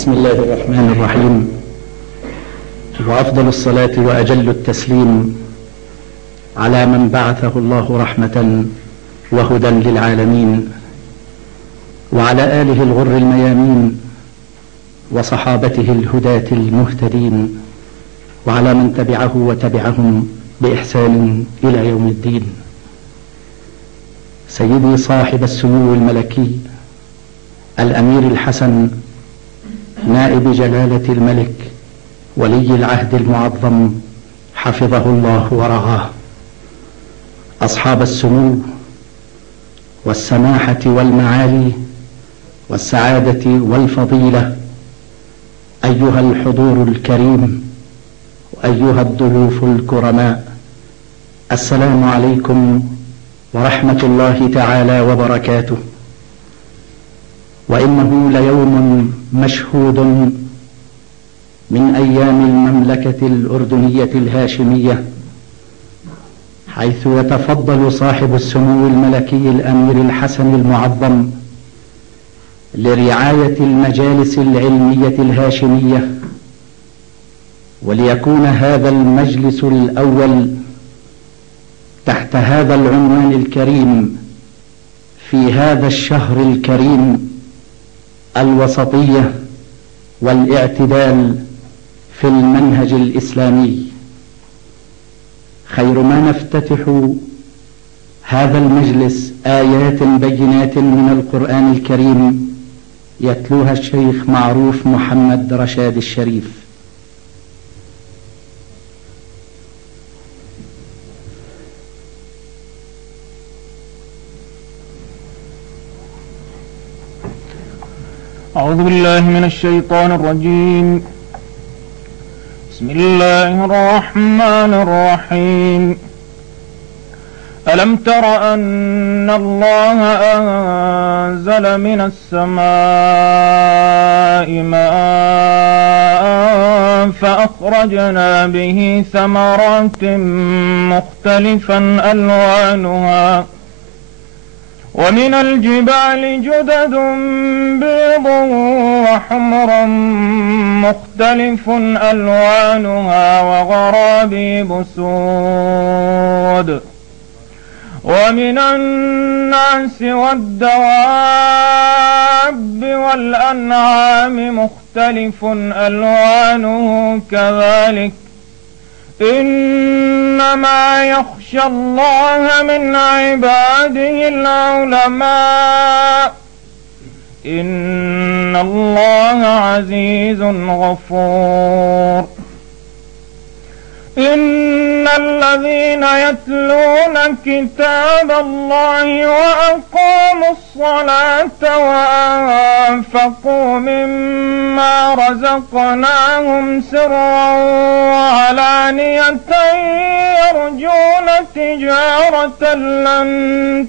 بسم الله الرحمن الرحيم، وأفضل الصلاة وأجل التسليم على من بعثه الله رحمة وهدى للعالمين، وعلى آله الغر الميامين وصحابته الهداة المهتدين، وعلى من تبعه وتبعهم بإحسان إلى يوم الدين. سيدي صاحب السمو الملكي الأمير الحسن نائب جلالة الملك ولي العهد المعظم حفظه الله ورعاه، أصحاب السمو والسماحة والمعالي والسعادة والفضيلة، أيها الحضور الكريم وأيها الضيوف الكرماء، السلام عليكم ورحمة الله تعالى وبركاته. وإنه ليوم مشهود من أيام المملكة الأردنية الهاشمية، حيث يتفضل صاحب السمو الملكي الأمير الحسن المعظم لرعاية المجالس العلمية الهاشمية، وليكون هذا المجلس الأول تحت هذا العنوان الكريم في هذا الشهر الكريم: الوسطية والاعتدال في المنهج الإسلامي. خير ما نفتتح هذا المجلس آيات بينات من القرآن الكريم يتلوها الشيخ معروف محمد رشاد الشريف. أعوذ بالله من الشيطان الرجيم. بسم الله الرحمن الرحيم. ألم تر أن الله أنزل من السماء ماء فأخرجنا به ثمرات مختلفا ألوانها ومن الجبال جدد بيض وحمر مختلف ألوانها وغرابيب سود، ومن الناس والدواب والأنعام مختلف ألوانه كذلك، إنما يخشى الله من عباده العلماء، إن الله عزيز غفور. إن الذين يتلون كتاب الله وأقاموا الصلاة وأنفقوا مما رزقناهم سرا وعلانية يرجون تجارة لن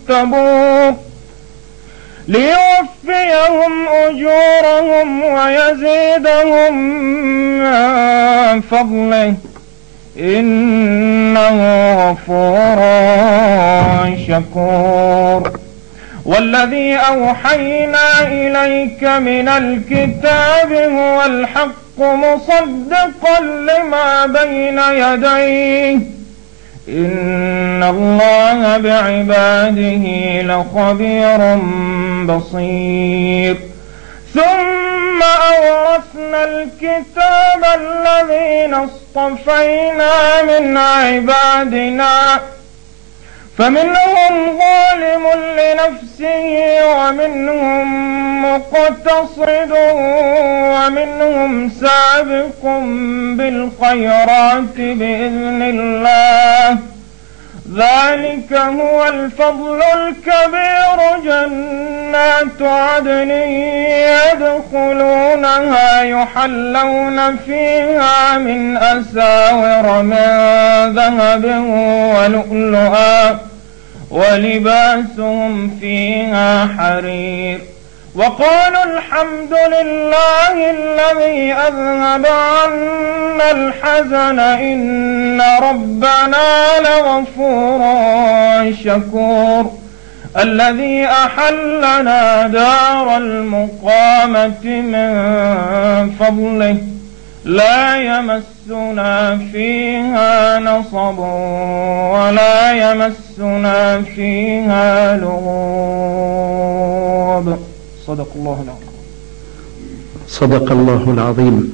تبور ليوفيهم أجورهم ويزيدهم من فضله، إنه غفور شكور. والذي أوحينا إليك من الكتاب هو الحق مصدقا لما بين يديه، إن الله بعباده لخبير بصير. ثم أورثنا الكتاب الذين اصطفينا من عبادنا، فمنهم ظالم لنفسه ومنهم مقتصد ومنهم سابق بالخيرات بإذن الله، ذلك هو الفضل الكبير. جنات عدن يدخلونها يحلون فيها من أساور من ذهب ولؤلؤا ولباسهم فيها حرير. وقالوا الحمد لله الذي أذهب عنا الحزن إن ربنا لغفور شكور. الذي أحلنا دار المقامة من فضله لا يمسنا فيها نصب ولا يمسنا فيها لغوب. صدق الله العظيم. صدق الله العظيم.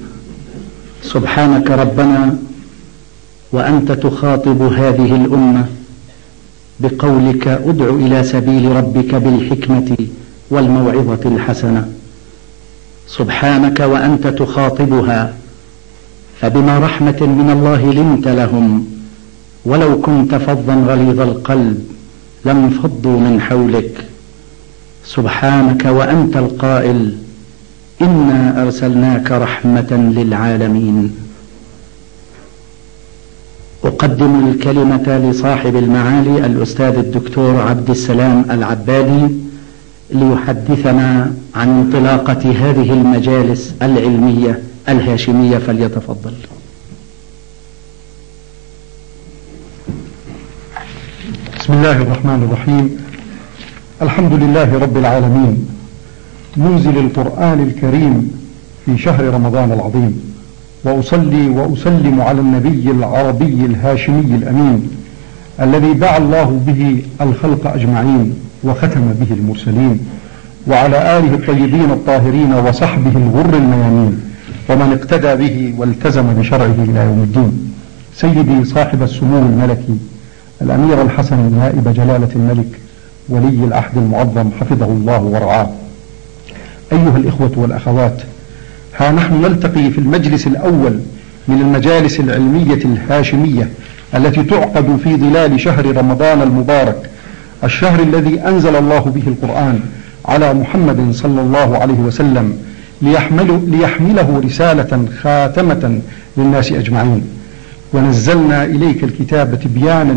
سبحانك ربنا وأنت تخاطب هذه الأمة بقولك ادع إلى سبيل ربك بالحكمة والموعظة الحسنة. سبحانك وأنت تخاطبها فبما رحمة من الله لنت لهم، ولو كنت فظا غليظ القلب لانفضوا من حولك. سبحانك وأنت القائل إنا أرسلناك رحمة للعالمين. أقدم الكلمة لصاحب المعالي الأستاذ الدكتور عبد السلام العبادي ليحدثنا عن انطلاقة هذه المجالس العلمية الهاشمية، فليتفضل. بسم الله الرحمن الرحيم. الحمد لله رب العالمين منزل القرآن الكريم في شهر رمضان العظيم، وأصلي وأسلم على النبي العربي الهاشمي الأمين الذي دعا الله به الخلق أجمعين وختم به المرسلين، وعلى آله الطيبين الطاهرين وصحبه الغر الميامين ومن اقتدى به والتزم بشرعه إلى يوم الدين. سيدي صاحب السمو الملكي الأمير الحسن نائب جلالة الملك ولي العهد المعظم حفظه الله ورعاه، أيها الإخوة والأخوات، ها نحن نلتقي في المجلس الأول من المجالس العلمية الهاشمية التي تعقد في ظلال شهر رمضان المبارك، الشهر الذي أنزل الله به القرآن على محمد صلى الله عليه وسلم ليحمله رسالة خاتمة للناس أجمعين. ونزلنا إليك الكتاب تبيانا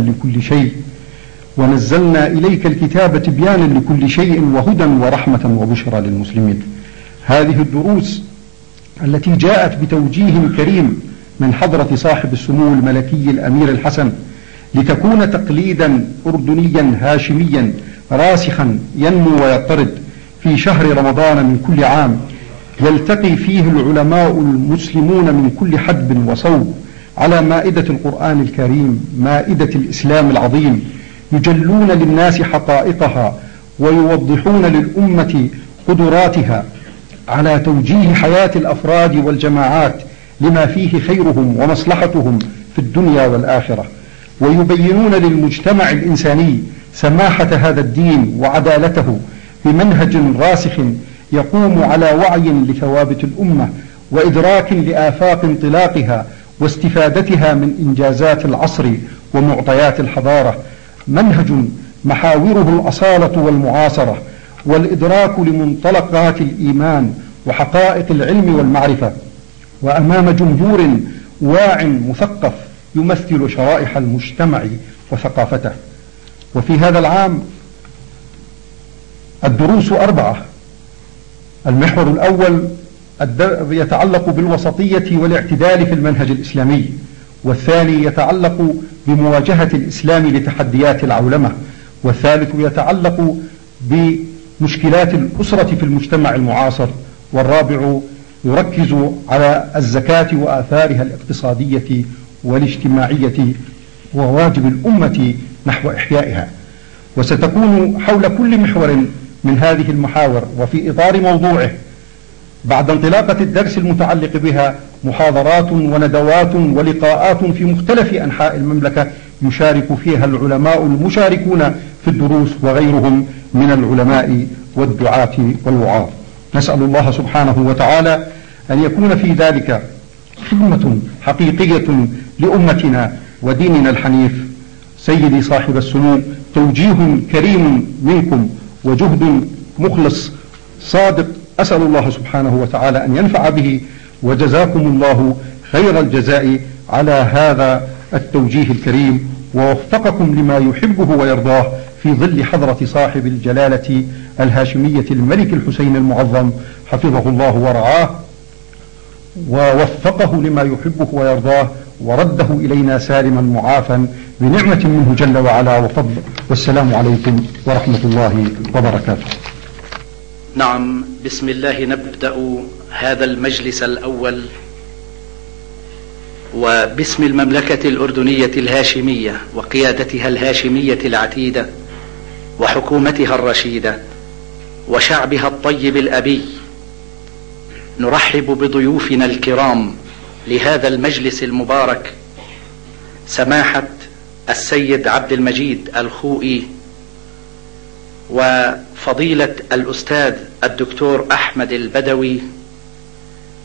لكل شيء وهدى ورحمة وبشرى للمسلمين. هذه الدروس التي جاءت بتوجيه كريم من حضرة صاحب السمو الملكي الأمير الحسن لتكون تقليدا أردنيا هاشميا راسخا ينمو ويضطرد في شهر رمضان من كل عام، يلتقي فيه العلماء المسلمون من كل حدب وصوب على مائدة القرآن الكريم، مائدة الإسلام العظيم، يجلون للناس حقائقها ويوضحون للأمة قدراتها على توجيه حياة الأفراد والجماعات لما فيه خيرهم ومصلحتهم في الدنيا والآخرة، ويبينون للمجتمع الإنساني سماحة هذا الدين وعدالته بمنهج راسخ يقوم على وعي لثوابت الأمة وإدراك لآفاق انطلاقها واستفادتها من إنجازات العصر ومعطيات الحضارة، منهج محاوره الأصالة والمعاصرة والإدراك لمنطلقات الإيمان وحقائق العلم والمعرفة، وأمام جمهور واع مثقف يمثل شرائح المجتمع وثقافته. وفي هذا العام الدروس 4. المحور الأول يتعلق بالوسطية والاعتدال في المنهج الإسلامي، والثاني يتعلق بمواجهة الإسلام لتحديات العولمة، والثالث يتعلق بمشكلات الأسرة في المجتمع المعاصر، والرابع يركز على الزكاة وآثارها الاقتصادية والاجتماعية وواجب الأمة نحو إحيائها. وستكون حول كل محور من هذه المحاور وفي إطار موضوعه بعد انطلاقة الدرس المتعلق بها محاضرات وندوات ولقاءات في مختلف أنحاء المملكة يشارك فيها العلماء المشاركون في الدروس وغيرهم من العلماء والدعاة والوعاظ. نسأل الله سبحانه وتعالى أن يكون في ذلك خدمة حقيقية لأمتنا وديننا الحنيف. سيدي صاحب السمو، توجيه كريم منكم وجهد مخلص صادق أسأل الله سبحانه وتعالى أن ينفع به، وجزاكم الله خير الجزاء على هذا التوجيه الكريم، ووفقكم لما يحبه ويرضاه في ظل حضرة صاحب الجلالة الهاشمية الملك الحسين المعظم حفظه الله ورعاه، ووفقه لما يحبه ويرضاه ورده إلينا سالما معافا بنعمة منه جل وعلا وفضل. والسلام عليكم ورحمة الله وبركاته. نعم، بسم الله نبدأ هذا المجلس الأول، وباسم المملكة الأردنية الهاشمية وقيادتها الهاشمية العتيدة وحكومتها الرشيدة وشعبها الطيب الأبي، نرحب بضيوفنا الكرام لهذا المجلس المبارك، سماحة السيد عبد المجيد الخوئي وفضيلة الأستاذ الدكتور أحمد البدوي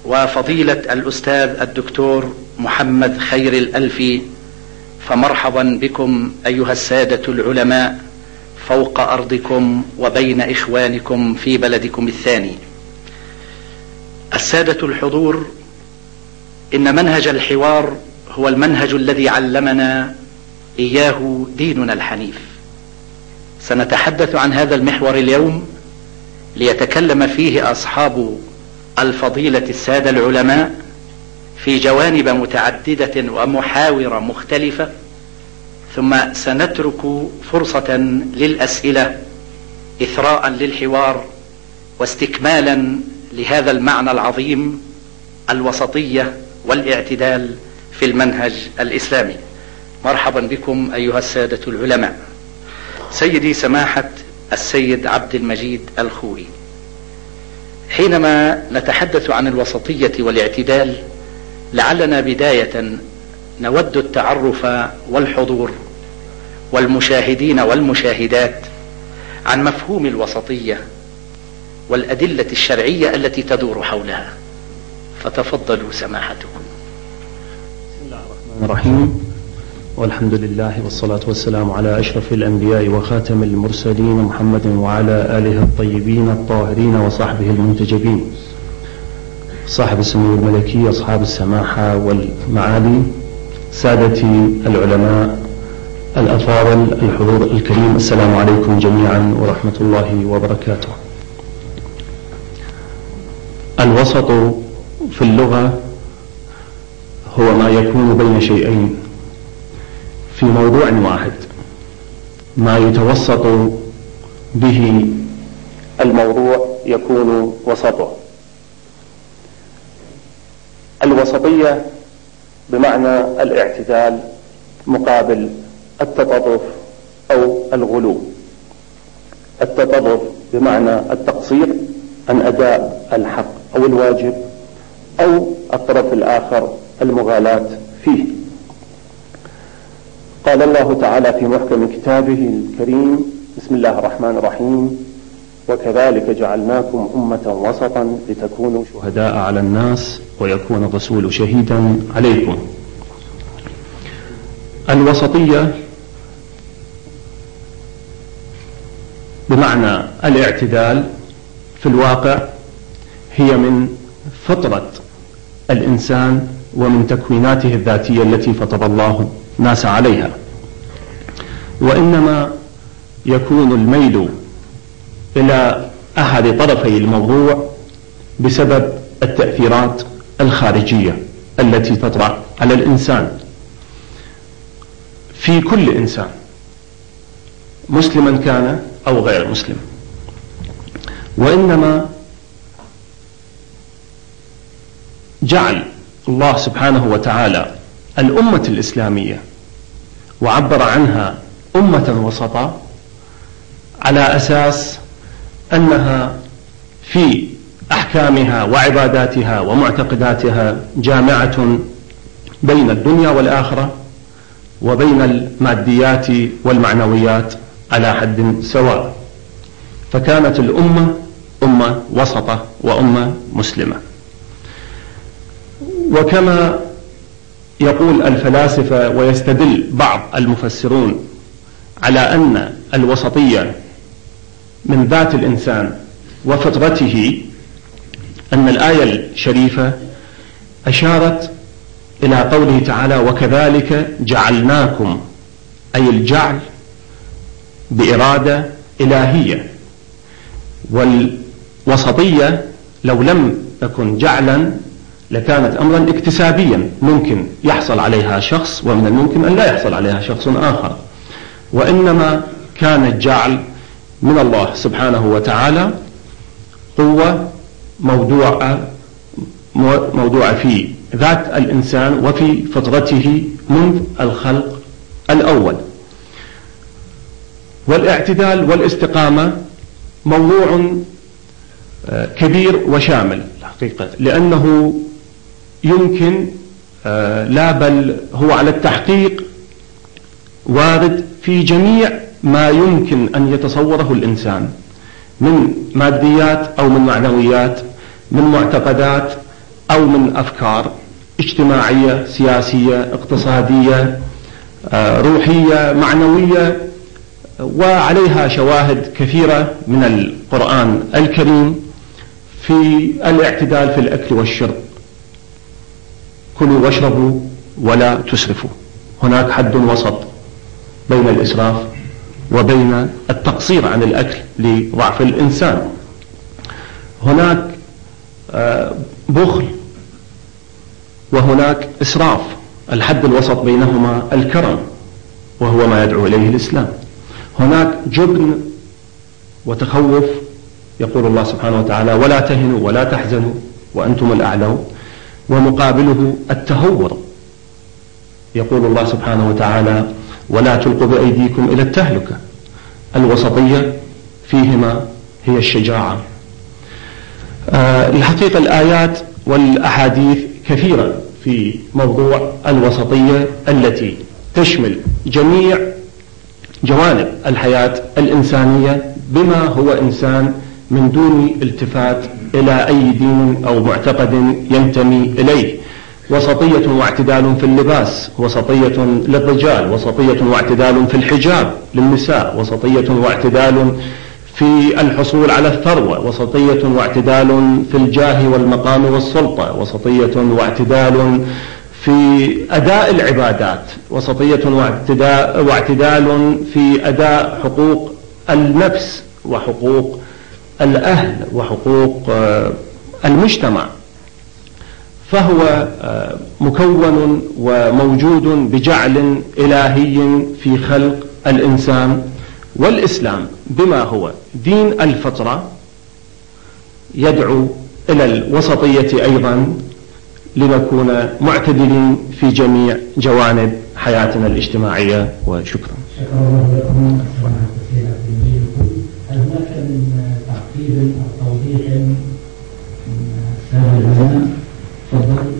وفضيلة الأستاذ الدكتور محمد خير الألفي. فمرحبا بكم أيها السادة العلماء فوق أرضكم وبين إخوانكم في بلدكم الثاني. السادة الحضور، إن منهج الحوار هو المنهج الذي علمنا إياه ديننا الحنيف. سنتحدث عن هذا المحور اليوم ليتكلم فيه أصحاب الفضيلة السادة العلماء في جوانب متعددة ومحاور مختلفة، ثم سنترك فرصة للأسئلة إثراء للحوار واستكمالا لهذا المعنى العظيم، الوسطية والاعتدال في المنهج الإسلامي. مرحبا بكم أيها السادة العلماء. سيدي سماحة السيد عبد المجيد الخوئي، حينما نتحدث عن الوسطية والاعتدال لعلنا بداية نود التعرف والحضور والمشاهدين والمشاهدات عن مفهوم الوسطية والأدلة الشرعية التي تدور حولها، فتفضلوا سماحتكم. بسم الله الرحمن الرحيم، والحمد لله والصلاة والسلام على أشرف الأنبياء وخاتم المرسلين محمد وعلى آله الطيبين الطاهرين وصحبه المنتجبين، صاحب السمو الملكي، أصحاب السماحة والمعالي، سادتي العلماء الأفاضل، الحضور الكريم، السلام عليكم جميعا ورحمة الله وبركاته. الوسط في اللغة هو ما يكون بين شيئين في موضوع واحد، ما يتوسط به الموضوع يكون وسطه. الوسطية بمعنى الاعتدال مقابل التطرف أو الغلو. التطرف بمعنى التقصير عن أداء الحق أو الواجب، أو الطرف الآخر المغالاة فيه. قال الله تعالى في محكم كتابه الكريم: بسم الله الرحمن الرحيم: وكذلك جعلناكم أمة وسطا لتكونوا شهداء على الناس ويكون الرسول شهيدا عليكم. الوسطية بمعنى الاعتدال في الواقع هي من فطرة الإنسان ومن تكويناته الذاتية التي فطر الله الناس عليها، وإنما يكون الميل إلى أحد طرفي الموضوع بسبب التأثيرات الخارجية التي تطرأ على الإنسان، في كل إنسان مسلما كان أو غير مسلم. وإنما جعل الله سبحانه وتعالى الأمة الإسلامية وعبر عنها أمة وسطا على أساس أنها في أحكامها وعباداتها ومعتقداتها جامعة بين الدنيا والآخرة وبين الماديات والمعنويات على حد سواء. فكانت الأمة أمة وسطة وأمة مسلمة. وكما يقول الفلاسفة ويستدل بعض المفسرون على أن الوسطية من ذات الإنسان وفطرته، أن الآية الشريفة أشارت إلى قوله تعالى: وكذلك جعلناكم، أي الجعل بإرادة إلهية. والوسطية لو لم تكن جعلا لكانت أمرا اكتسابيا ممكن يحصل عليها شخص ومن الممكن أن لا يحصل عليها شخص آخر، وإنما كان الجعل من الله سبحانه وتعالى قوة موضوعة في ذات الإنسان وفي فطرته منذ الخلق الأول. والاعتدال والاستقامة موضوع كبير وشامل الحقيقة، لأنه يمكن لا بل هو على التحقيق وارد في جميع ما يمكن أن يتصوره الإنسان من ماديات أو من معنويات، من معتقدات أو من أفكار اجتماعية سياسية اقتصادية روحية معنوية، وعليها شواهد كثيرة من القرآن الكريم في الاعتدال في الأكل والشرب. كلوا واشربوا ولا تسرفوا. هناك حد وسط بين الإسراف وبين التقصير عن الأكل لضعف الإنسان. هناك بخل وهناك إسراف، الحد الوسط بينهما الكرم وهو ما يدعو إليه الإسلام. هناك جبن وتخوف، يقول الله سبحانه وتعالى ولا تهنوا ولا تحزنوا وأنتم الأعلون، ومقابله التهور، يقول الله سبحانه وتعالى ولا تلقوا بأيديكم إلى التهلكة. الوسطية فيهما هي الشجاعة. الحقيقة الآيات والأحاديث كثيرة في موضوع الوسطية التي تشمل جميع جوانب الحياة الإنسانية بما هو إنسان، من دون التفات إلى أي دين أو معتقد ينتمي إليه. وسطية واعتدال في اللباس، وسطية للرجال، وسطية واعتدال في الحجاب للنساء، وسطية واعتدال في الحصول على الثروة، وسطية واعتدال في الجاه والمقام والسلطة، وسطية واعتدال في أداء العبادات، وسطية واعتدال في أداء حقوق النفس وحقوق الأهل وحقوق المجتمع. فهو مكون وموجود بجعل إلهي في خلق الإنسان. والإسلام بما هو دين الفطرة يدعو إلى الوسطية أيضا، لنكون معتدلين في جميع جوانب حياتنا الاجتماعية. وشكرا. هل هناك من تعقيب أو توضيح سابقا؟ تفضل.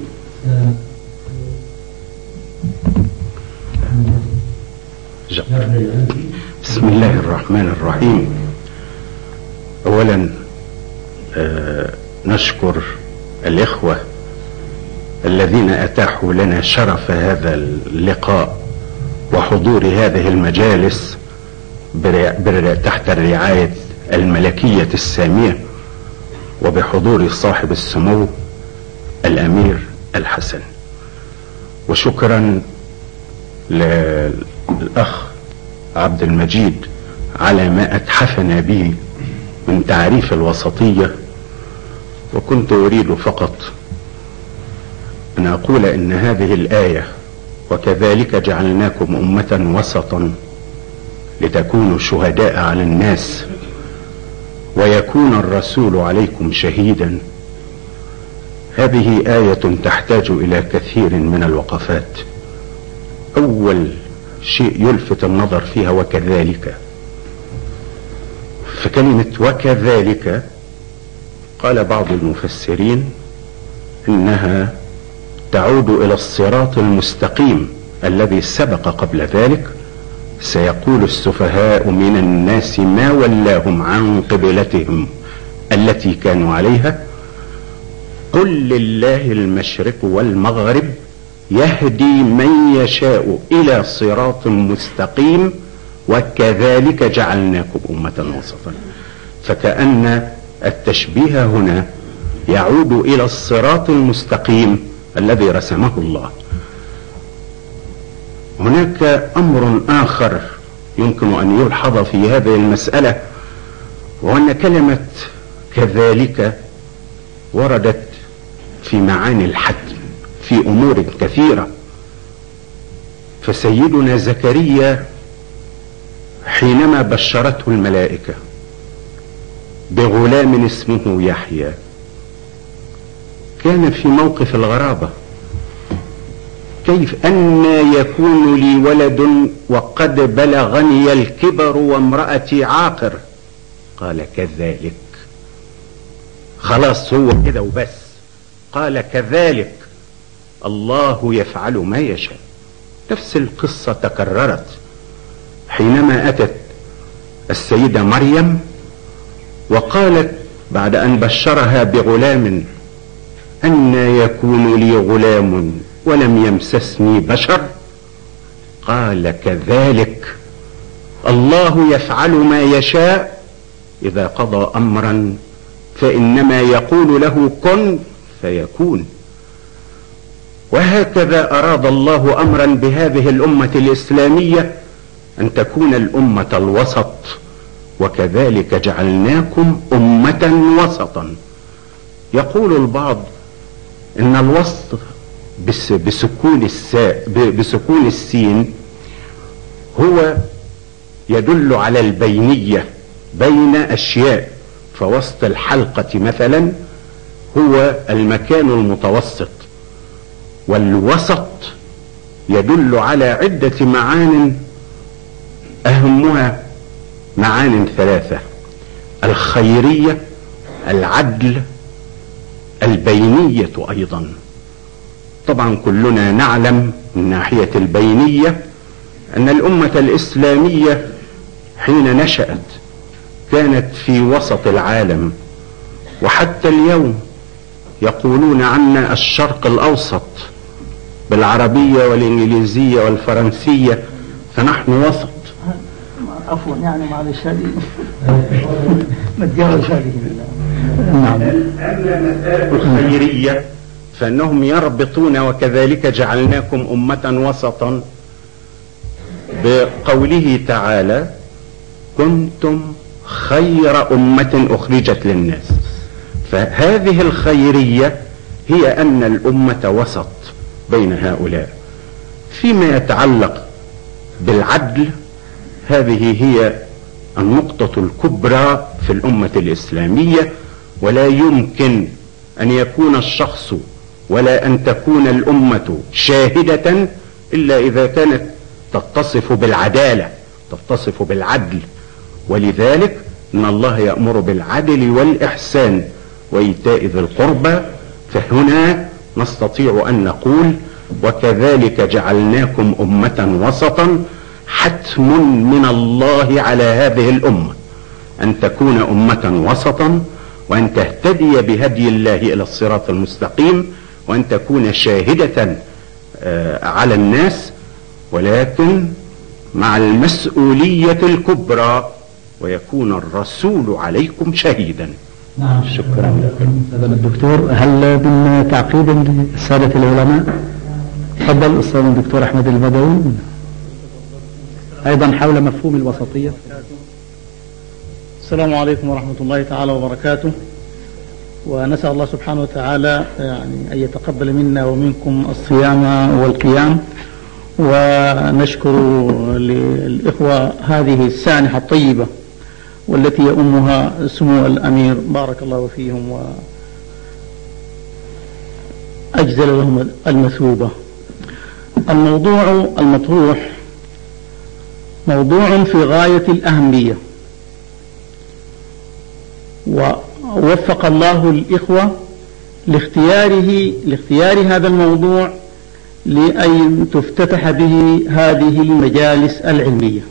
بسم الله الرحمن الرحيم. أولا نشكر الإخوة الذين أتاحوا لنا شرف هذا اللقاء وحضور هذه المجالس تحت الرعاية الملكية السامية وبحضور صاحب السمو الأمير الحسن. وشكرا للأخ عبد المجيد على ما أتحفنا به من تعريف الوسطية. وكنت أريد فقط أن أقول إن هذه الآية وكذلك جعلناكم أمة وسطا لتكونوا شهداء على الناس ويكون الرسول عليكم شهيدا، هذه آية تحتاج إلى كثير من الوقفات. أول شيء يلفت النظر فيها وكذلك، فكلمة وكذلك قال بعض المفسرين إنها تعود إلى الصراط المستقيم الذي سبق قبل ذلك. سيقول السفهاء من الناس ما ولاهم عن قبلتهم التي كانوا عليها، قل لله المشرق والمغرب يهدي من يشاء إلى صراط مستقيم وكذلك جعلناكم أمة وسطا. فكأن التشبيه هنا يعود إلى الصراط المستقيم الذي رسمه الله. هناك أمر آخر يمكن أن يلحظ في هذه المسألة، وأن كلمة كذلك وردت في معاني الحتم في أمور كثيرة. فسيدنا زكريا حينما بشرته الملائكة بغلام اسمه يحيى كان في موقف الغرابة. كيف أن يكون لي ولد وقد بلغني الكبر وامرأتي عاقر؟ قال كذلك. خلاص هو كده وبس. قال كذلك الله يفعل ما يشاء. نفس القصة تكررت حينما أتت السيدة مريم وقالت بعد أن بشرها بغلام أن يكون لي غلام ولم يمسسني بشر؟ قال كذلك الله يفعل ما يشاء إذا قضى أمرا فإنما يقول له كن فيكون. وهكذا أراد الله أمرا بهذه الأمة الإسلامية أن تكون الأمة الوسط، وكذلك جعلناكم أمة وسطا. يقول البعض إن الوسط بسكون السين هو يدل على البينية بين أشياء، فوسط الحلقة مثلا هو المكان المتوسط، والوسط يدل على عدة معان أهمها معان ثلاثة: الخيرية، العدل، البينية أيضا. طبعا كلنا نعلم من ناحية البينية أن الأمة الإسلامية حين نشأت كانت في وسط العالم، وحتى اليوم يقولون عنا الشرق الأوسط بالعربية والإنجليزية والفرنسية، فنحن وسط. عفوا يعني معلش هذه نتجاوز هذه. نعم. أما مسألة الخيرية فإنهم يربطون وكذلك جعلناكم أمة وسطا بقوله تعالى كنتم خير أمة أخرجت للناس. فهذه الخيرية هي أن الأمة وسط بين هؤلاء. فيما يتعلق بالعدل، هذه هي النقطة الكبرى في الأمة الإسلامية، ولا يمكن أن يكون الشخص ولا أن تكون الأمة شاهدة إلا إذا كانت تتصف بالعدالة، تتصف بالعدل. ولذلك إن الله يأمر بالعدل والإحسان وإيتاء ذي القربى. فهنا نستطيع أن نقول وكذلك جعلناكم أمة وسطا. حتم من الله على هذه الأمة أن تكون أمة وسطا، وأن تهتدي بهدي الله إلى الصراط المستقيم، وأن تكون شاهدة على الناس، ولكن مع المسؤولية الكبرى، ويكون الرسول عليكم شهيدا. نعم. شكرا لكم. هذا الدكتور، هل من تعقيب للسادة العلماء؟ تفضل الأستاذ الدكتور أحمد البدوي أيضا حول مفهوم الوسطية. السلام عليكم ورحمة الله تعالى وبركاته، ونسأل الله سبحانه وتعالى يعني أن يتقبل منا ومنكم الصيام والقيام، ونشكر للإخوة هذه السانحة الطيبة والتي يؤمها سمو الأمير بارك الله فيهم وأجزل لهم المثوبة. الموضوع المطروح موضوع في غاية الأهمية، ووفق الله الإخوة لاختيار هذا الموضوع لأن تفتتح به هذه المجالس العلمية،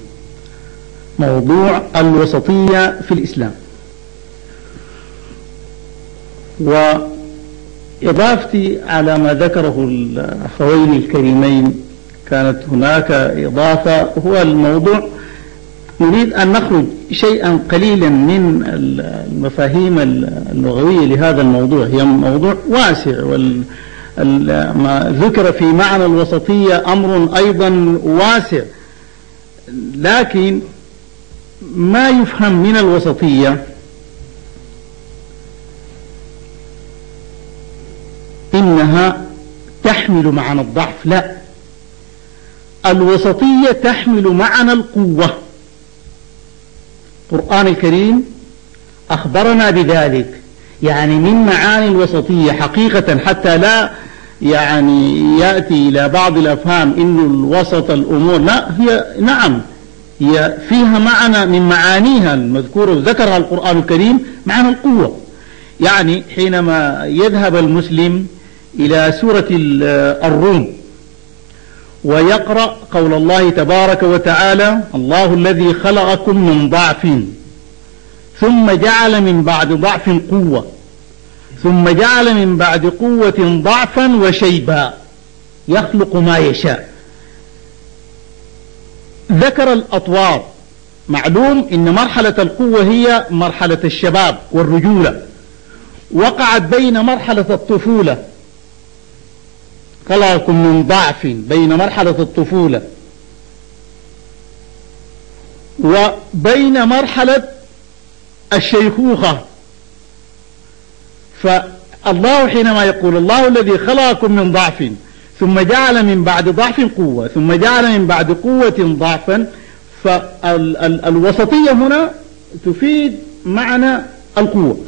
موضوع الوسطية في الإسلام. وإضافتي على ما ذكره الأخوين الكريمين كانت هناك إضافة، هو الموضوع نريد أن نخرج شيئا قليلا من المفاهيم اللغوية لهذا الموضوع. هي موضوع واسع، ما ذكر في معنى الوسطية أمر أيضا واسع، لكن ما يفهم من الوسطية تحمل معنى الضعف، لا، الوسطية تحمل معنى القوة. القرآن الكريم أخبرنا بذلك، يعني من معاني الوسطية حقيقة، حتى لا يعني يأتي إلى بعض الأفهام إنه الوسط الأمور، لا، هي نعم هي فيها معنى من معانيها المذكورة ذكرها القرآن الكريم، معنى القوة. يعني حينما يذهب المسلم إلى سورة الروم ويقرأ قول الله تبارك وتعالى: الله الذي خلقكم من ضعف ثم جعل من بعد ضعف قوة ثم جعل من بعد قوة ضعفا وشيبا يخلق ما يشاء. ذكر الأطوار. معلوم إن مرحلة القوة هي مرحلة الشباب والرجولة، وقعت بين مرحلة الطفولة، خلقكم من ضعف بين مرحلة الطفولة وبين مرحلة الشيخوخة. فالله حينما يقول الله الذي خلقكم من ضعف ثم جعل من بعد ضعف قوة ثم جعل من بعد قوة ضعفا، فالوسطية هنا تفيد معنى القوة.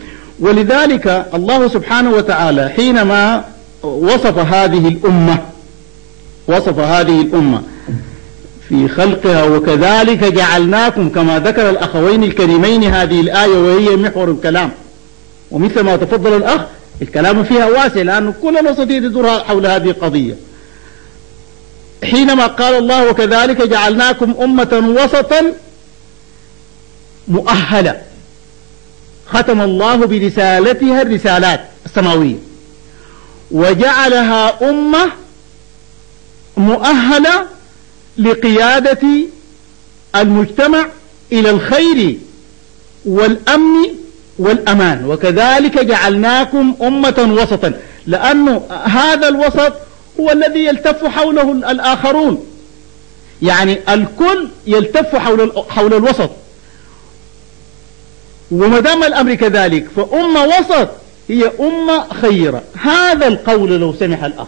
ولذلك الله سبحانه وتعالى حينما وصف هذه الأمة في خلقها: وكذلك جعلناكم، كما ذكر الأخوين الكريمين هذه الآية وهي محور الكلام، ومثل ما تفضل الأخ الكلام فيها واسع لأن كل الوسطية تدور حول هذه القضية. حينما قال الله: وكذلك جعلناكم أمة وسطا مؤهلة، ختم الله برسالتها الرسالات السماوية وجعلها أمة مؤهلة لقيادة المجتمع إلى الخير والأمن والأمان. وكذلك جعلناكم أمة وسطا، لأن هذا الوسط هو الذي يلتف حوله الآخرون، يعني الكل يلتف حول الوسط. وما دام الأمر كذلك فأمة وسط هي أمة خيرة. هذا القول لو سمح الأخ،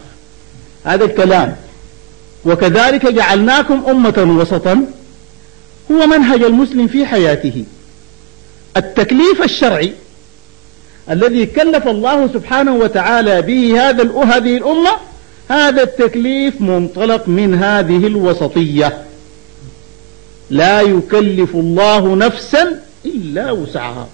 هذا الكلام وكذلك جعلناكم أمة وسطا هو منهج المسلم في حياته. التكليف الشرعي الذي كلف الله سبحانه وتعالى به هذه الأمة، هذا التكليف منطلق من هذه الوسطية. لا يكلف الله نفسا إلا وسعها.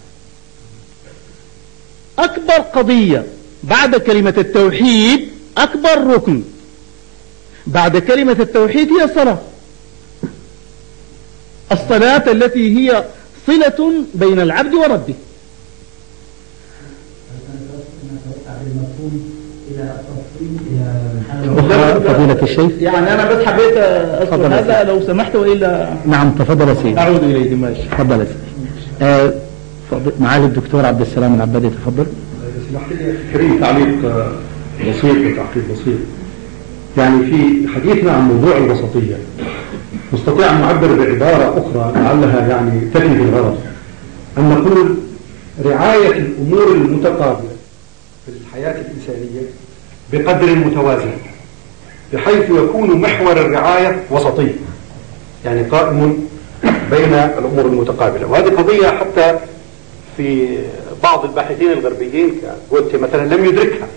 أكبر قضية بعد كلمة التوحيد، أكبر ركن بعد كلمة التوحيد هي الصلاة التي هي صلة بين العبد وربه. فضيلة الشيخ، يعني أنا بس حبيت أذكر هذا لو سمحت، وإلا نعم تفضل يا سيدي. أعود إليه. ماشي، تفضل يا سيدي. معالي الدكتور عبد السلام العبادي تفضل. اسمح لي كريم تعليق بسيط وتعقيب بسيط. يعني في حديثنا عن موضوع الوسطية نستطيع أن نعبر بعبارة أخرى لعلها يعني تفي بالغرض، أن نقول رعاية الأمور المتقابلة في الحياة الإنسانية بقدر متوازن، بحيث يكون محور الرعاية وسطي، يعني قائم بين الأمور المتقابلة. وهذه قضية حتى في بعض الباحثين الغربيين كغوتي مثلا لم يدركها،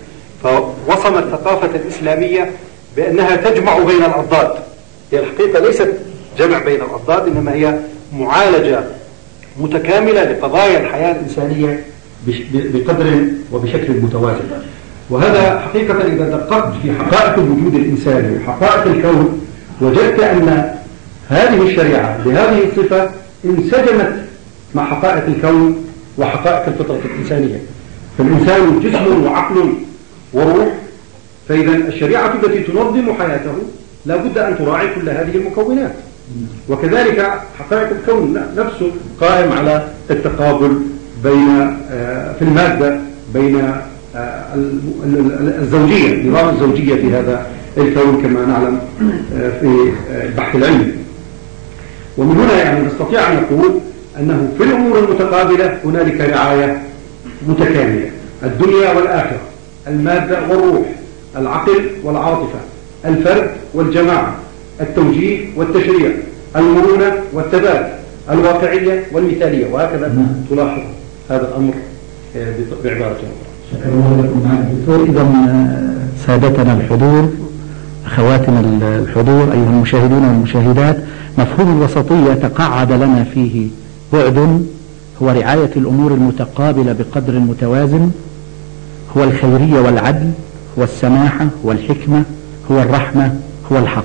فوصم الثقافة الإسلامية بأنها تجمع بين الأضداد. هي الحقيقة ليست جمع بين الأضداد، إنما هي معالجة متكاملة لقضايا الحياة الإنسانية بقدر وبشكل متوازن. وهذا حقيقة إذا دققت في حقائق الوجود الإنساني وحقائق الكون وجدت أن هذه الشريعة بهذه الصفة انسجمت مع حقائق الكون وحقائق الفطرة الإنسانية. فالإنسان جسم وعقل وروح، فإذا الشريعة التي تنظم حياته لا بد أن تراعي كل هذه المكونات. وكذلك حقائق الكون نفسه قائم على التقابل بين في المادة بين الزوجية، نظام الزوجية في هذا الكون كما نعلم في البحث العلمي. ومن هنا يعني نستطيع أن نقول أنه في الأمور المتقابلة هنالك رعاية متكاملة، الدنيا والآخرة، المادة والروح، العقل والعاطفة، الفرد والجماعة، التوجيه والتشريع، المرونة والثبات، الواقعية والمثالية، وهكذا تلاحظ هذا الأمر بعبارة شكرا الله لكم معالي الدكتور. إذا سادتنا الحضور، أخواتنا الحضور، أيها المشاهدون والمشاهدات، مفهوم الوسطية تقعد لنا فيه بعد هو رعاية الأمور المتقابلة بقدر متوازن، هو الخيرية والعدل، هو السماحة، هو الحكمة، هو الرحمة، هو الحق.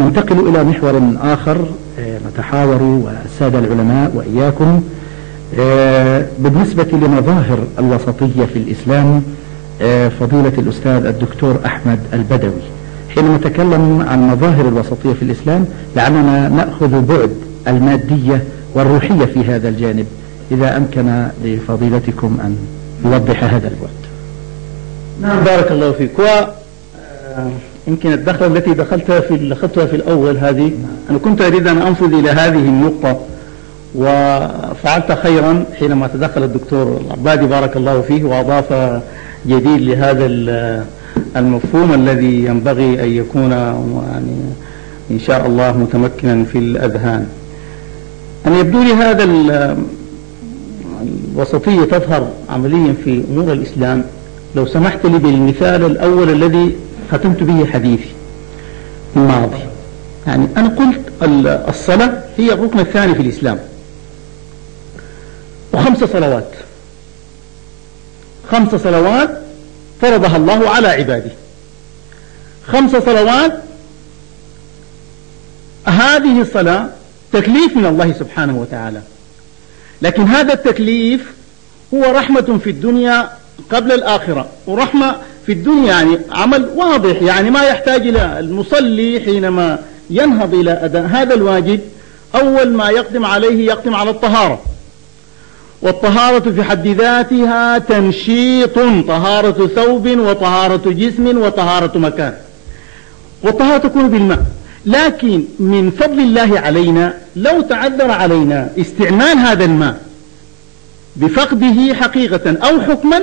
ننتقل إلى محور آخر نتحاور والسادة العلماء وإياكم بالنسبة لمظاهر الوسطية في الإسلام. فضيلة الأستاذ الدكتور أحمد البدوي، حين نتكلم عن مظاهر الوسطية في الإسلام لعلنا نأخذ بعد المادية والروحية في هذا الجانب، إذا أمكن لفضيلتكم أن يوضح هذا البعد. نعم، بارك الله فيك. يمكن الدخلة التي دخلتها في الأول هذه، أنا كنت أريد أن أنفذ إلى هذه النقطة، وفعلت خيرا حينما تدخل الدكتور العبادي بارك الله فيه وأضاف جديد لهذا المفهوم الذي ينبغي أن يكون يعني إن شاء الله متمكنا في الأذهان. أن يبدو لي هذا الوسطية تظهر عمليا في أمور الإسلام. لو سمحت لي بالمثال الأول الذي ختمت به حديثي الماضي، يعني أنا قلت الصلاة هي الركن الثاني في الإسلام، و5 صلوات، 5 صلوات فرضها الله على عباده، 5 صلوات. هذه الصلاة تكليف من الله سبحانه وتعالى، لكن هذا التكليف هو رحمة في الدنيا قبل الآخرة، ورحمة في الدنيا يعني عمل واضح، يعني ما يحتاج إلى المصلي حينما ينهض إلى أداء هذا الواجب أول ما يقدم عليه يقدم على الطهارة، والطهارة في حد ذاتها تنشيط، طهارة ثوب وطهارة جسم وطهارة مكان، والطهارة تكون بالماء. لكن من فضل الله علينا لو تعذر علينا استعمال هذا الماء بفقده حقيقة أو حكما،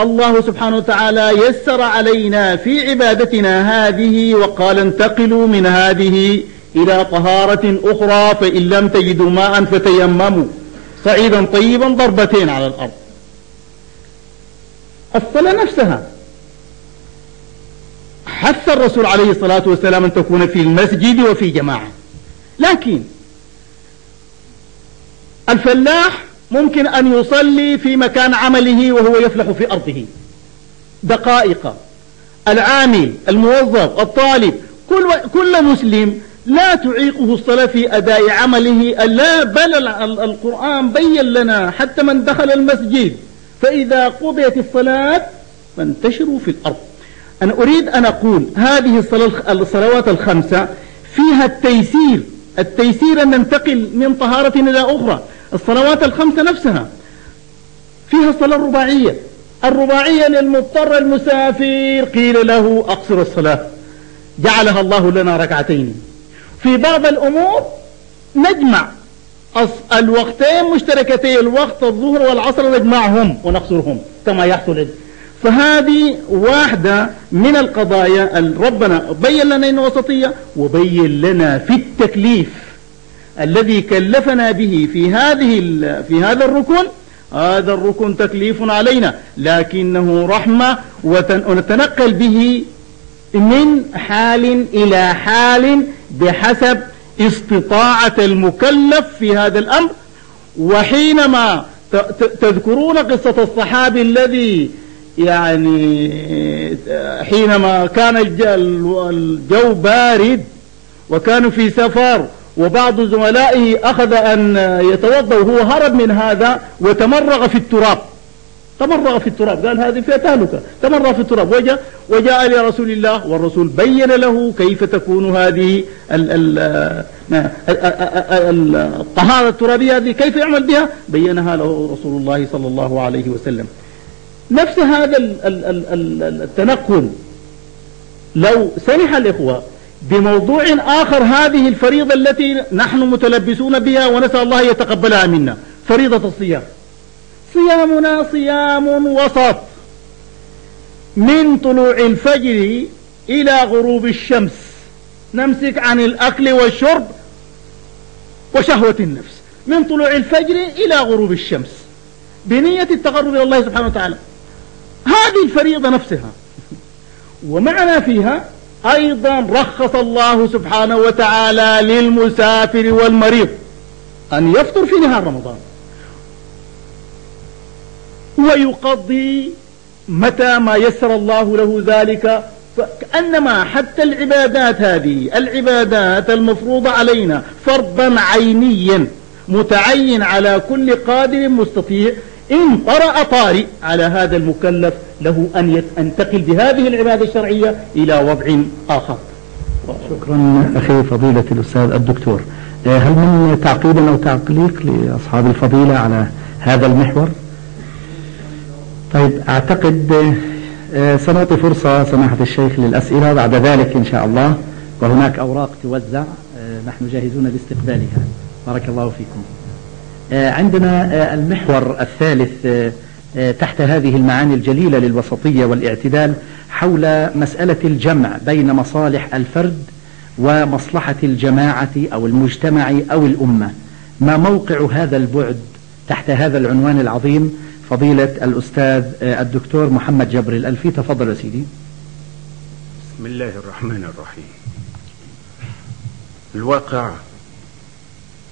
الله سبحانه وتعالى يسر علينا في عبادتنا هذه وقال انتقلوا من هذه إلى طهارة أخرى، فإن لم تجدوا ماء فتيمموا صعيدا طيبا ضربتين على الأرض. الصلاة نفسها حث الرسول عليه الصلاة والسلام أن تكون في المسجد وفي جماعة، لكن الفلاح ممكن أن يصلي في مكان عمله وهو يفلح في أرضه دقائق، العامل، الموظف، الطالب، كل مسلم لا تعيقه الصلاة في أداء عمله، لا بل القرآن بين لنا حتى من دخل المسجد فإذا قضيت الصلاة فانتشروا في الأرض. أنا أريد أن أقول هذه الصلوات الخمسة فيها التيسير أن ننتقل من طهارة إلى أخرى. الصلوات الخمسة نفسها فيها الصلاة الرباعية للمضطر المسافر قيل له أقصر الصلاة جعلها الله لنا ركعتين. في بعض الأمور نجمع الوقتين مشتركتين، الوقت الظهر والعصر نجمعهم ونقصرهم كما يحصل. فهذه واحدة من القضايا ربنا بين لنا إنه وسطية، وبين لنا في التكليف الذي كلفنا به في هذا الركن. هذا الركن تكليف علينا لكنه رحمة، ونتنقل به من حال إلى حال بحسب استطاعة المكلف في هذا الأمر. وحينما تذكرون قصة الصحابي الذي يعني حينما كان الجو بارد وكانوا في سفر وبعض زملائه أخذ أن يتوضأ وهو هرب من هذا وتمرغ في التراب، قال هذه فيها تهلكة، تمرغ في التراب، وجاء لرسول الله والرسول بين له كيف تكون هذه الطهارة الترابية هذه كيف يعمل بها، بينها له رسول الله صلى الله عليه وسلم. نفس هذا التنقل لو سمح الإخوة بموضوع آخر، هذه الفريضة التي نحن متلبسون بها ونسأل الله يتقبلها منا، فريضة الصيام. صيامنا صيام وسط، من طلوع الفجر إلى غروب الشمس، نمسك عن الأكل والشرب وشهوة النفس من طلوع الفجر إلى غروب الشمس بنية التقرب إلى الله سبحانه وتعالى. هذه الفريضة نفسها. ومعنا فيها أيضا رخص الله سبحانه وتعالى للمسافر والمريض أن يفطر في نهار رمضان ويقضي متى ما يسر الله له ذلك. فكأنما حتى العبادات هذه العبادات المفروضة علينا فرضا عينيا متعين على كل قادر مستطيع، إن طرأ طارئ على هذا المكلف له أن ينتقل بهذه العبادة الشرعية إلى وضع آخر. شكرا أخي فضيلة الأستاذ الدكتور. هل من تعقيب أو تعليق لأصحاب الفضيلة على هذا المحور؟ طيب، أعتقد سنعطي فرصة سماحة الشيخ للأسئلة بعد ذلك إن شاء الله، وهناك أوراق توزع نحن جاهزون لاستقبالها. بارك الله فيكم. عندنا المحور الثالث تحت هذه المعاني الجليلة للوسطية والاعتدال حول مسألة الجمع بين مصالح الفرد ومصلحة الجماعة أو المجتمع أو الأمة. ما موقع هذا البعد تحت هذا العنوان العظيم؟ فضيلة الأستاذ الدكتور محمد جبر الألفي، تفضل يا سيدي. بسم الله الرحمن الرحيم. الواقع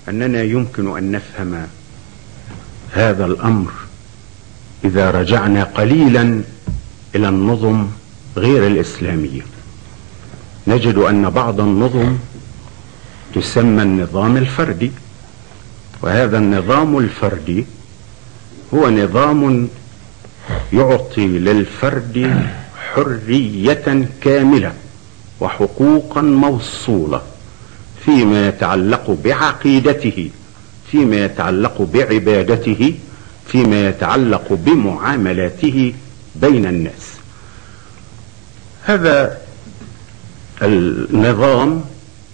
أننا يمكن أن نفهم هذا الأمر إذا رجعنا قليلا إلى النظم غير الإسلامية. نجد أن بعض النظم تسمى النظام الفردي، وهذا النظام الفردي هو نظام يعطي للفرد حرية كاملة وحقوقا موصولة فيما يتعلق بعقيدته، فيما يتعلق بعبادته، فيما يتعلق بمعاملاته بين الناس. هذا النظام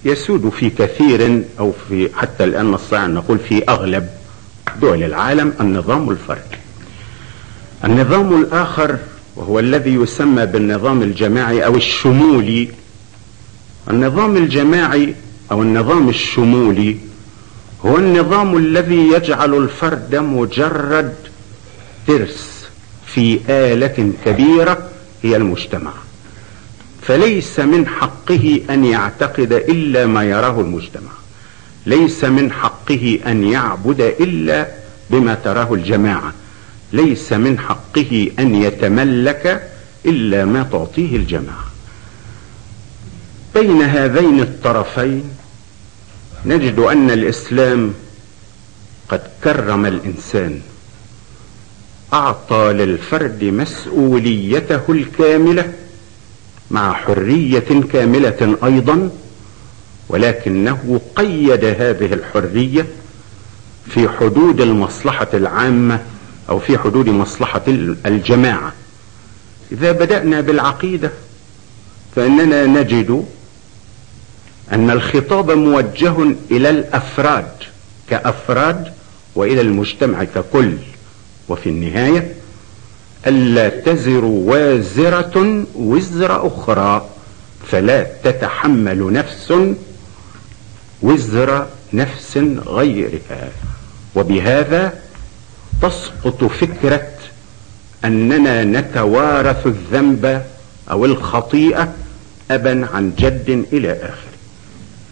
يسود في كثير أو في حتى الآن نستطيع أن نقول في أغلب دول العالم النظام الفردي. النظام الآخر وهو الذي يسمى بالنظام الجماعي أو الشمولي. النظام الجماعي أو النظام الشمولي هو النظام الذي يجعل الفرد مجرد ترس في آلة كبيرة هي المجتمع، فليس من حقه أن يعتقد إلا ما يراه المجتمع، ليس من حقه أن يعبد إلا بما تراه الجماعة، ليس من حقه أن يتملك إلا ما تعطيه الجماعة. بين هذين الطرفين نجد أن الإسلام قد كرم الإنسان، أعطى للفرد مسؤوليته الكاملة مع حرية كاملة أيضا، ولكنه قيد هذه الحرية في حدود المصلحة العامة أو في حدود مصلحة الجماعة. إذا بدأنا بالعقيدة فإننا نجد أن الخطاب موجه إلى الأفراد كأفراد وإلى المجتمع ككل، وفي النهاية ألا تزر وازرة وزر أخرى، فلا تتحمل نفس وزر نفس غيرها. وبهذا تسقط فكرة أننا نتوارث الذنب أو الخطيئة أبا عن جد إلى آخر.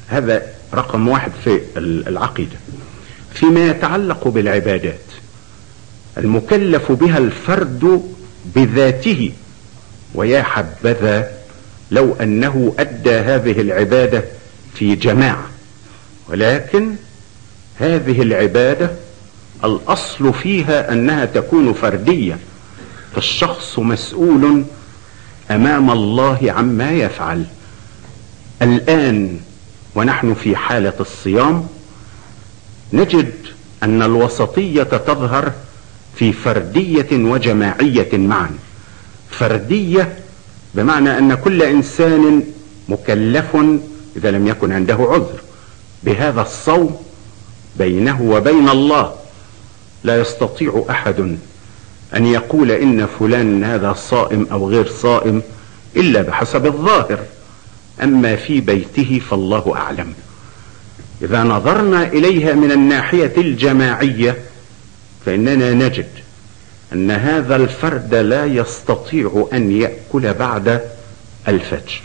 هذا رقم واحد في العقيدة. فيما يتعلق بالعبادات المكلف بها الفرد بذاته، ويا حبذا لو أنه أدى هذه العبادة في جماعة، ولكن هذه العبادة الأصل فيها أنها تكون فردية، فالشخص مسؤول أمام الله عما يفعل. الآن ونحن في حالة الصيام نجد أن الوسطية تظهر في فردية وجماعية معا. فردية بمعنى أن كل إنسان مكلف إذا لم يكن عنده عذر بهذا الصوم بينه وبين الله. لا يستطيع أحد أن يقول إن فلان هذا صائم أو غير صائم إلا بحسب الظاهر، أما في بيته فالله أعلم. إذا نظرنا إليها من الناحية الجماعية فإننا نجد أن هذا الفرد لا يستطيع أن يأكل بعد الفجر،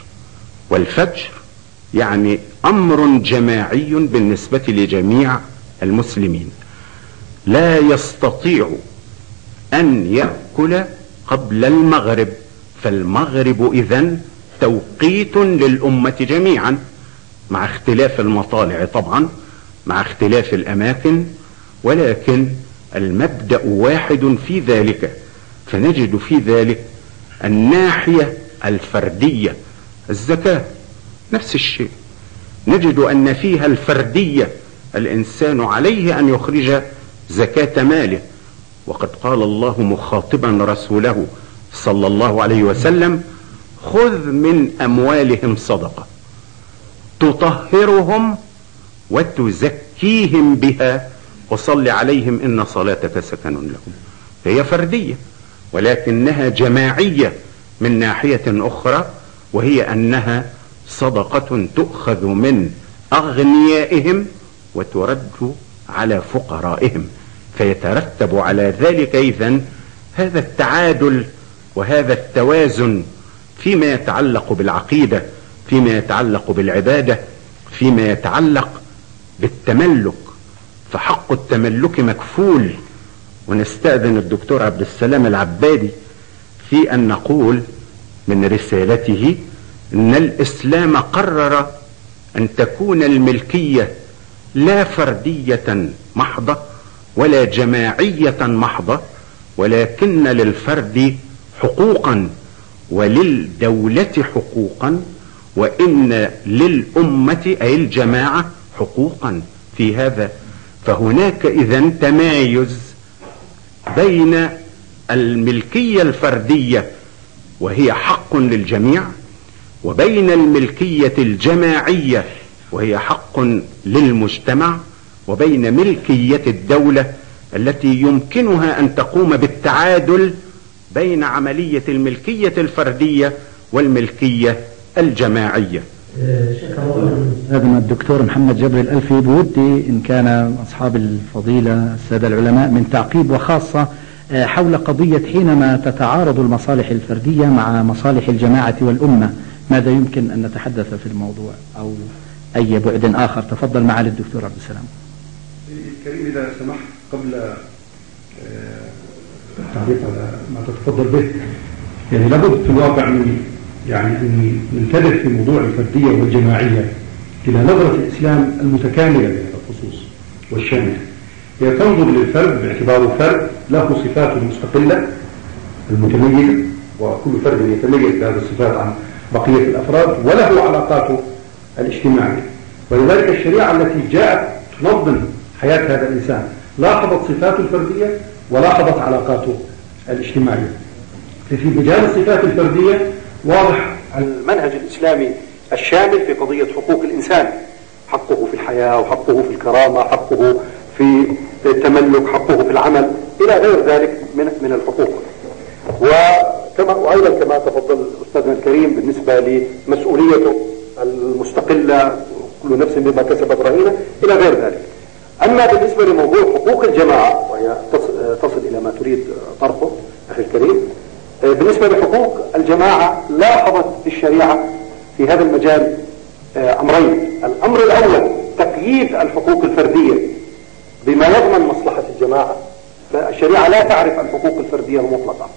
والفجر يعني أمر جماعي بالنسبة لجميع المسلمين، لا يستطيع أن يأكل قبل المغرب، فالمغرب إذن توقيت للأمة جميعا، مع اختلاف المطالع طبعا، مع اختلاف الأماكن، ولكن المبدأ واحد في ذلك. فنجد في ذلك الناحية الفردية. الزكاة نفس الشيء، نجد أن فيها الفردية، الإنسان عليه أن يخرج زكاة ماله، وقد قال الله مخاطبا رسوله صلى الله عليه وسلم: خذ من أموالهم صدقة تطهرهم وتزكيهم بها وصل عليهم إن صلاتك سكن لهم. هي فردية ولكنها جماعية من ناحية أخرى، وهي أنها صدقة تؤخذ من أغنيائهم وترد على فقرائهم، فيترتب على ذلك إذن هذا التعادل وهذا التوازن فيما يتعلق بالعقيدة، فيما يتعلق بالعبادة، فيما يتعلق بالتملك، فحق التملك مكفول. ونستأذن الدكتور عبد السلام العبادي في أن نقول من رسالته إن الإسلام قرر أن تكون الملكية لا فردية محضة ولا جماعية محضة، ولكن للفرد حقوقا وللدولة حقوقا، وإن للأمة أي الجماعة حقوقا في هذا. فهناك إذن تمايز بين الملكية الفردية وهي حق للجميع، وبين الملكية الجماعية وهي حق للمجتمع، وبين ملكية الدولة التي يمكنها أن تقوم بالتعادل بين عملية الملكية الفردية والملكية الجماعية. أستاذنا الدكتور محمد جبر الألفي، بودي إن كان أصحاب الفضيلة السادة العلماء من تعقيب، وخاصة حول قضية حينما تتعارض المصالح الفردية مع مصالح الجماعة والأمة، ماذا يمكن أن نتحدث في الموضوع أو أي بعد آخر؟ تفضل معالي الدكتور عبد السلام. كريم إذا سمحت، قبل التعليق على ما تتفضل به، يعني لابد في الواقع من أن ننتبه في موضوع الفردية والجماعية إلى نظرة الإسلام المتكاملة بهذا الخصوص والشاملة. هي تنظر للفرد باعتباره فرد له صفاته المستقلة المتميزة، وكل فرد يتميز بهذه الصفات عن بقية الأفراد، وله علاقاته الاجتماعية. ولذلك الشريعة التي جاءت تنظم حياة هذا الإنسان لاحظت صفاته الفردية ولاحظت علاقاته الاجتماعية. في مجال الصفات الفردية واضح المنهج الإسلامي الشامل في قضية حقوق الإنسان، حقه في الحياة وحقه في الكرامة، حقه في التملك، حقه في العمل، إلى غير ذلك من الحقوق. وأيضا كما تفضل أستاذنا الكريم بالنسبة لمسؤوليته المستقلة، كل نفس بما كسبت رهينة، إلى غير ذلك. أما بالنسبة لموضوع حقوق الجماعة، وهي تصل إلى ما تريد طرحه أخي الكريم، بالنسبة لحقوق الجماعة لاحظت الشريعة في هذا المجال أمرين. الأمر الأول تقييد الحقوق الفردية بما يضمن مصلحة الجماعة، فالشريعة لا تعرف الحقوق الفردية المطلقة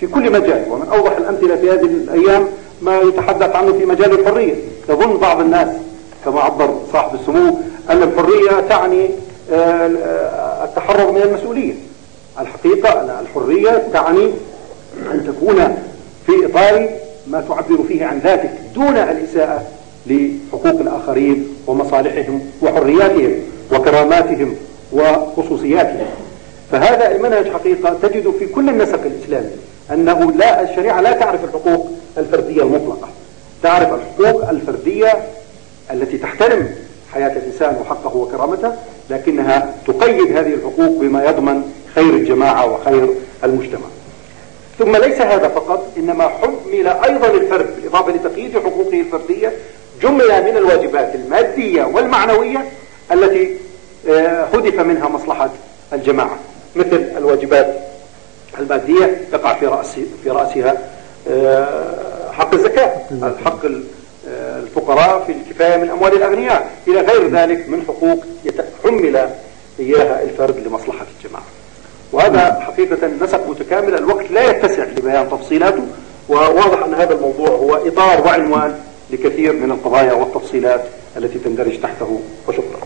في كل مجال. ومن أوضح الأمثلة في هذه الأيام ما يتحدث عنه في مجال الحرية. يظن بعض الناس كما عبر صاحب السمو أن الحرية تعني التحرر من المسؤولية. الحقيقة أن الحرية تعني أن تكون في إطار ما تعبر فيه عن ذاتك دون الإساءة لحقوق الآخرين ومصالحهم وحرياتهم وكراماتهم وخصوصياتهم. فهذا المنهج حقيقة تجد في كل النسق الإسلامي أنه الشريعة لا تعرف الحقوق الفردية المطلقة، تعرف الحقوق الفردية التي تحترم حياة الإنسان وحقه وكرامته، لكنها تقيد هذه الحقوق بما يضمن خير الجماعة وخير المجتمع. ثم ليس هذا فقط، إنما حمل أيضا الفرد بالإضافة لتقييد حقوقه الفردية جملة من الواجبات المادية والمعنوية التي هدف منها مصلحة الجماعة، مثل الواجبات المادية يقع في رأسها حق الزكاة، حق الفقراء في الكفاية من أموال الأغنياء، إلى غير ذلك من حقوق حمل إياها الفرد لمصلحة الجماعة. وهذا حقيقة نسق متكامل، الوقت لا يتسع لبيان تفصيلاته، وواضح أن هذا الموضوع هو إطار وعنوان لكثير من القضايا والتفصيلات التي تندرج تحته. وشكرا.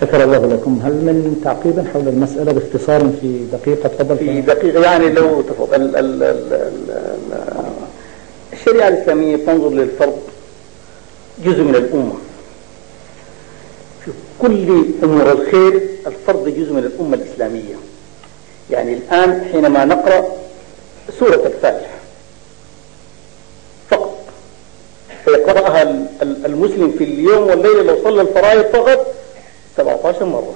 شكر الله لكم. هل من تعقيبا حول المسألة باختصار في دقيقة؟ تفضل. في دقيقة يعني لو تفضل. الشريعة الإسلامية تنظر للفرد جزء من الأمة. في كل أمور الخير الفرد جزء من الأمة الإسلامية. يعني الآن حينما نقرأ سورة الفاتحة فقط، فيقرأها المسلم في اليوم والليلة لو صلى الفرائض فقط 17 مرة.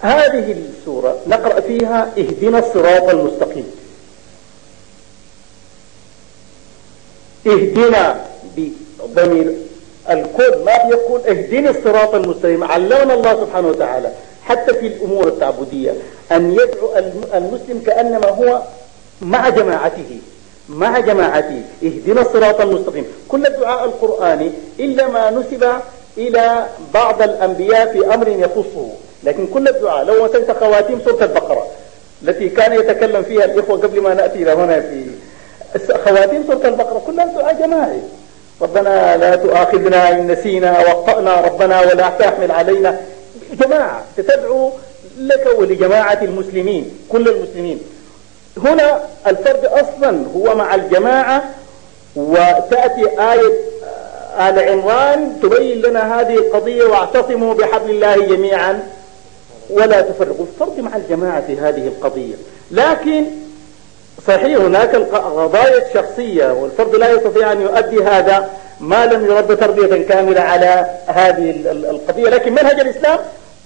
هذه السورة نقرأ فيها اهدنا الصراط المستقيم. اهدنا بضمير الكل، ما بيقول اهدنا الصراط المستقيم. علمنا الله سبحانه وتعالى حتى في الأمور التعبدية أن يدعو المسلم كأنما هو مع جماعته اهدنا الصراط المستقيم. كل الدعاء القرآني إلا ما نسب إلى بعض الأنبياء في أمر يخصه، لكن كل الدعاء لو وصلت خواتيم سورة البقرة التي كان يتكلم فيها الإخوة قبل ما نأتي إلى هنا، في خواتيم سورة البقرة كلها دعاء جماعي. ربنا لا تؤاخذنا إن نسينا وأخطأنا، ربنا ولا تحمل علينا. جماعة تدعو لك ولجماعة المسلمين، كل المسلمين. هنا الفرد أصلا هو مع الجماعة، وتأتي آية آل عمران تبين لنا هذه القضية: واعتصموا بحبل الله جميعا ولا تفرقوا. الفرد مع الجماعة في هذه القضية، لكن صحيح هناك قضايا شخصية والفرد لا يستطيع أن يؤدي هذا ما لم يرد تربية كاملة على هذه القضية. لكن منهج الإسلام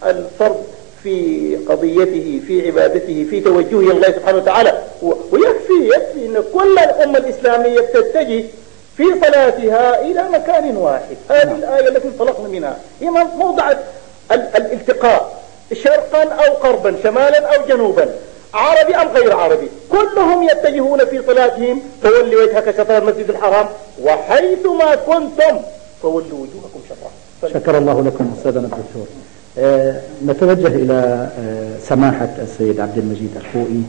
الفرد في قضيته، في عبادته، في توجهه إلى الله سبحانه وتعالى. ويكفي أن كل الأمة الإسلامية تتجه في صلاتها إلى مكان واحد. هذه الآية التي انطلقنا منها هي موضع الالتقاء، شرقا أو غربا، شمالا أو جنوبا، عربي أم غير عربي، كلهم يتجهون في صلاتهم: فولي وجهك شطر المسجد الحرام وحيثما كنتم فولوا وجوهكم شطره. شكر الله لكم أستاذنا الدكتور. نتوجه إلى سماحة السيد عبد المجيد الخوئي،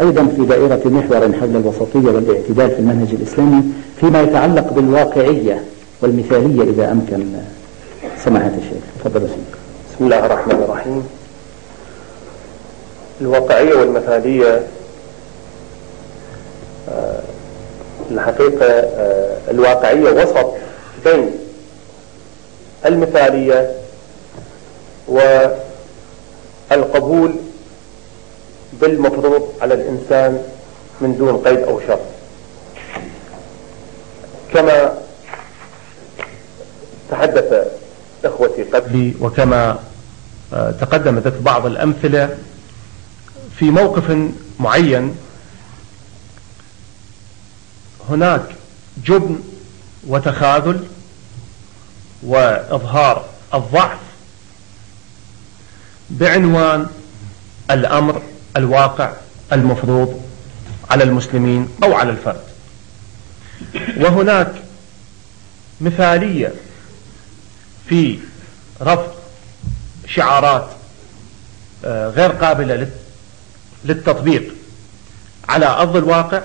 أيضا في دائرة محور حول الوسطية والاعتدال في المنهج الإسلامي فيما يتعلق بالواقعية والمثالية إذا أمكن. سماحة الشيخ تفضل. بسم الله الرحمن الرحيم. الواقعية والمثالية الحقيقة الواقعية وسط بين المثالية والقبول بالمفروض على الإنسان من دون قيد أو شرط، كما تحدث إخوتي قبلي وكما تقدم ذكر بعض الأمثلة. في موقف معين هناك جبن وتخاذل وإظهار الضعف بعنوان الأمر الواقع المفروض على المسلمين أو على الفرد، وهناك مثالية في رفض شعارات غير قابلة للتطبيق على أرض الواقع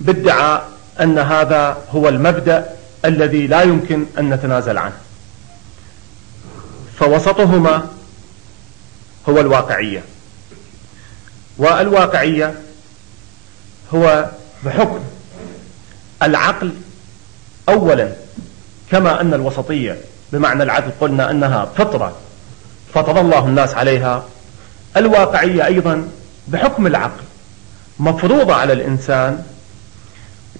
بادعاء أن هذا هو المبدأ الذي لا يمكن أن نتنازل عنه. فوسطهما هو الواقعية، والواقعية هو بحكم العقل أولا، كما أن الوسطية بمعنى العدل قلنا أنها فطرة فطر الله الناس عليها. الواقعية أيضا بحكم العقل مفروضة على الإنسان،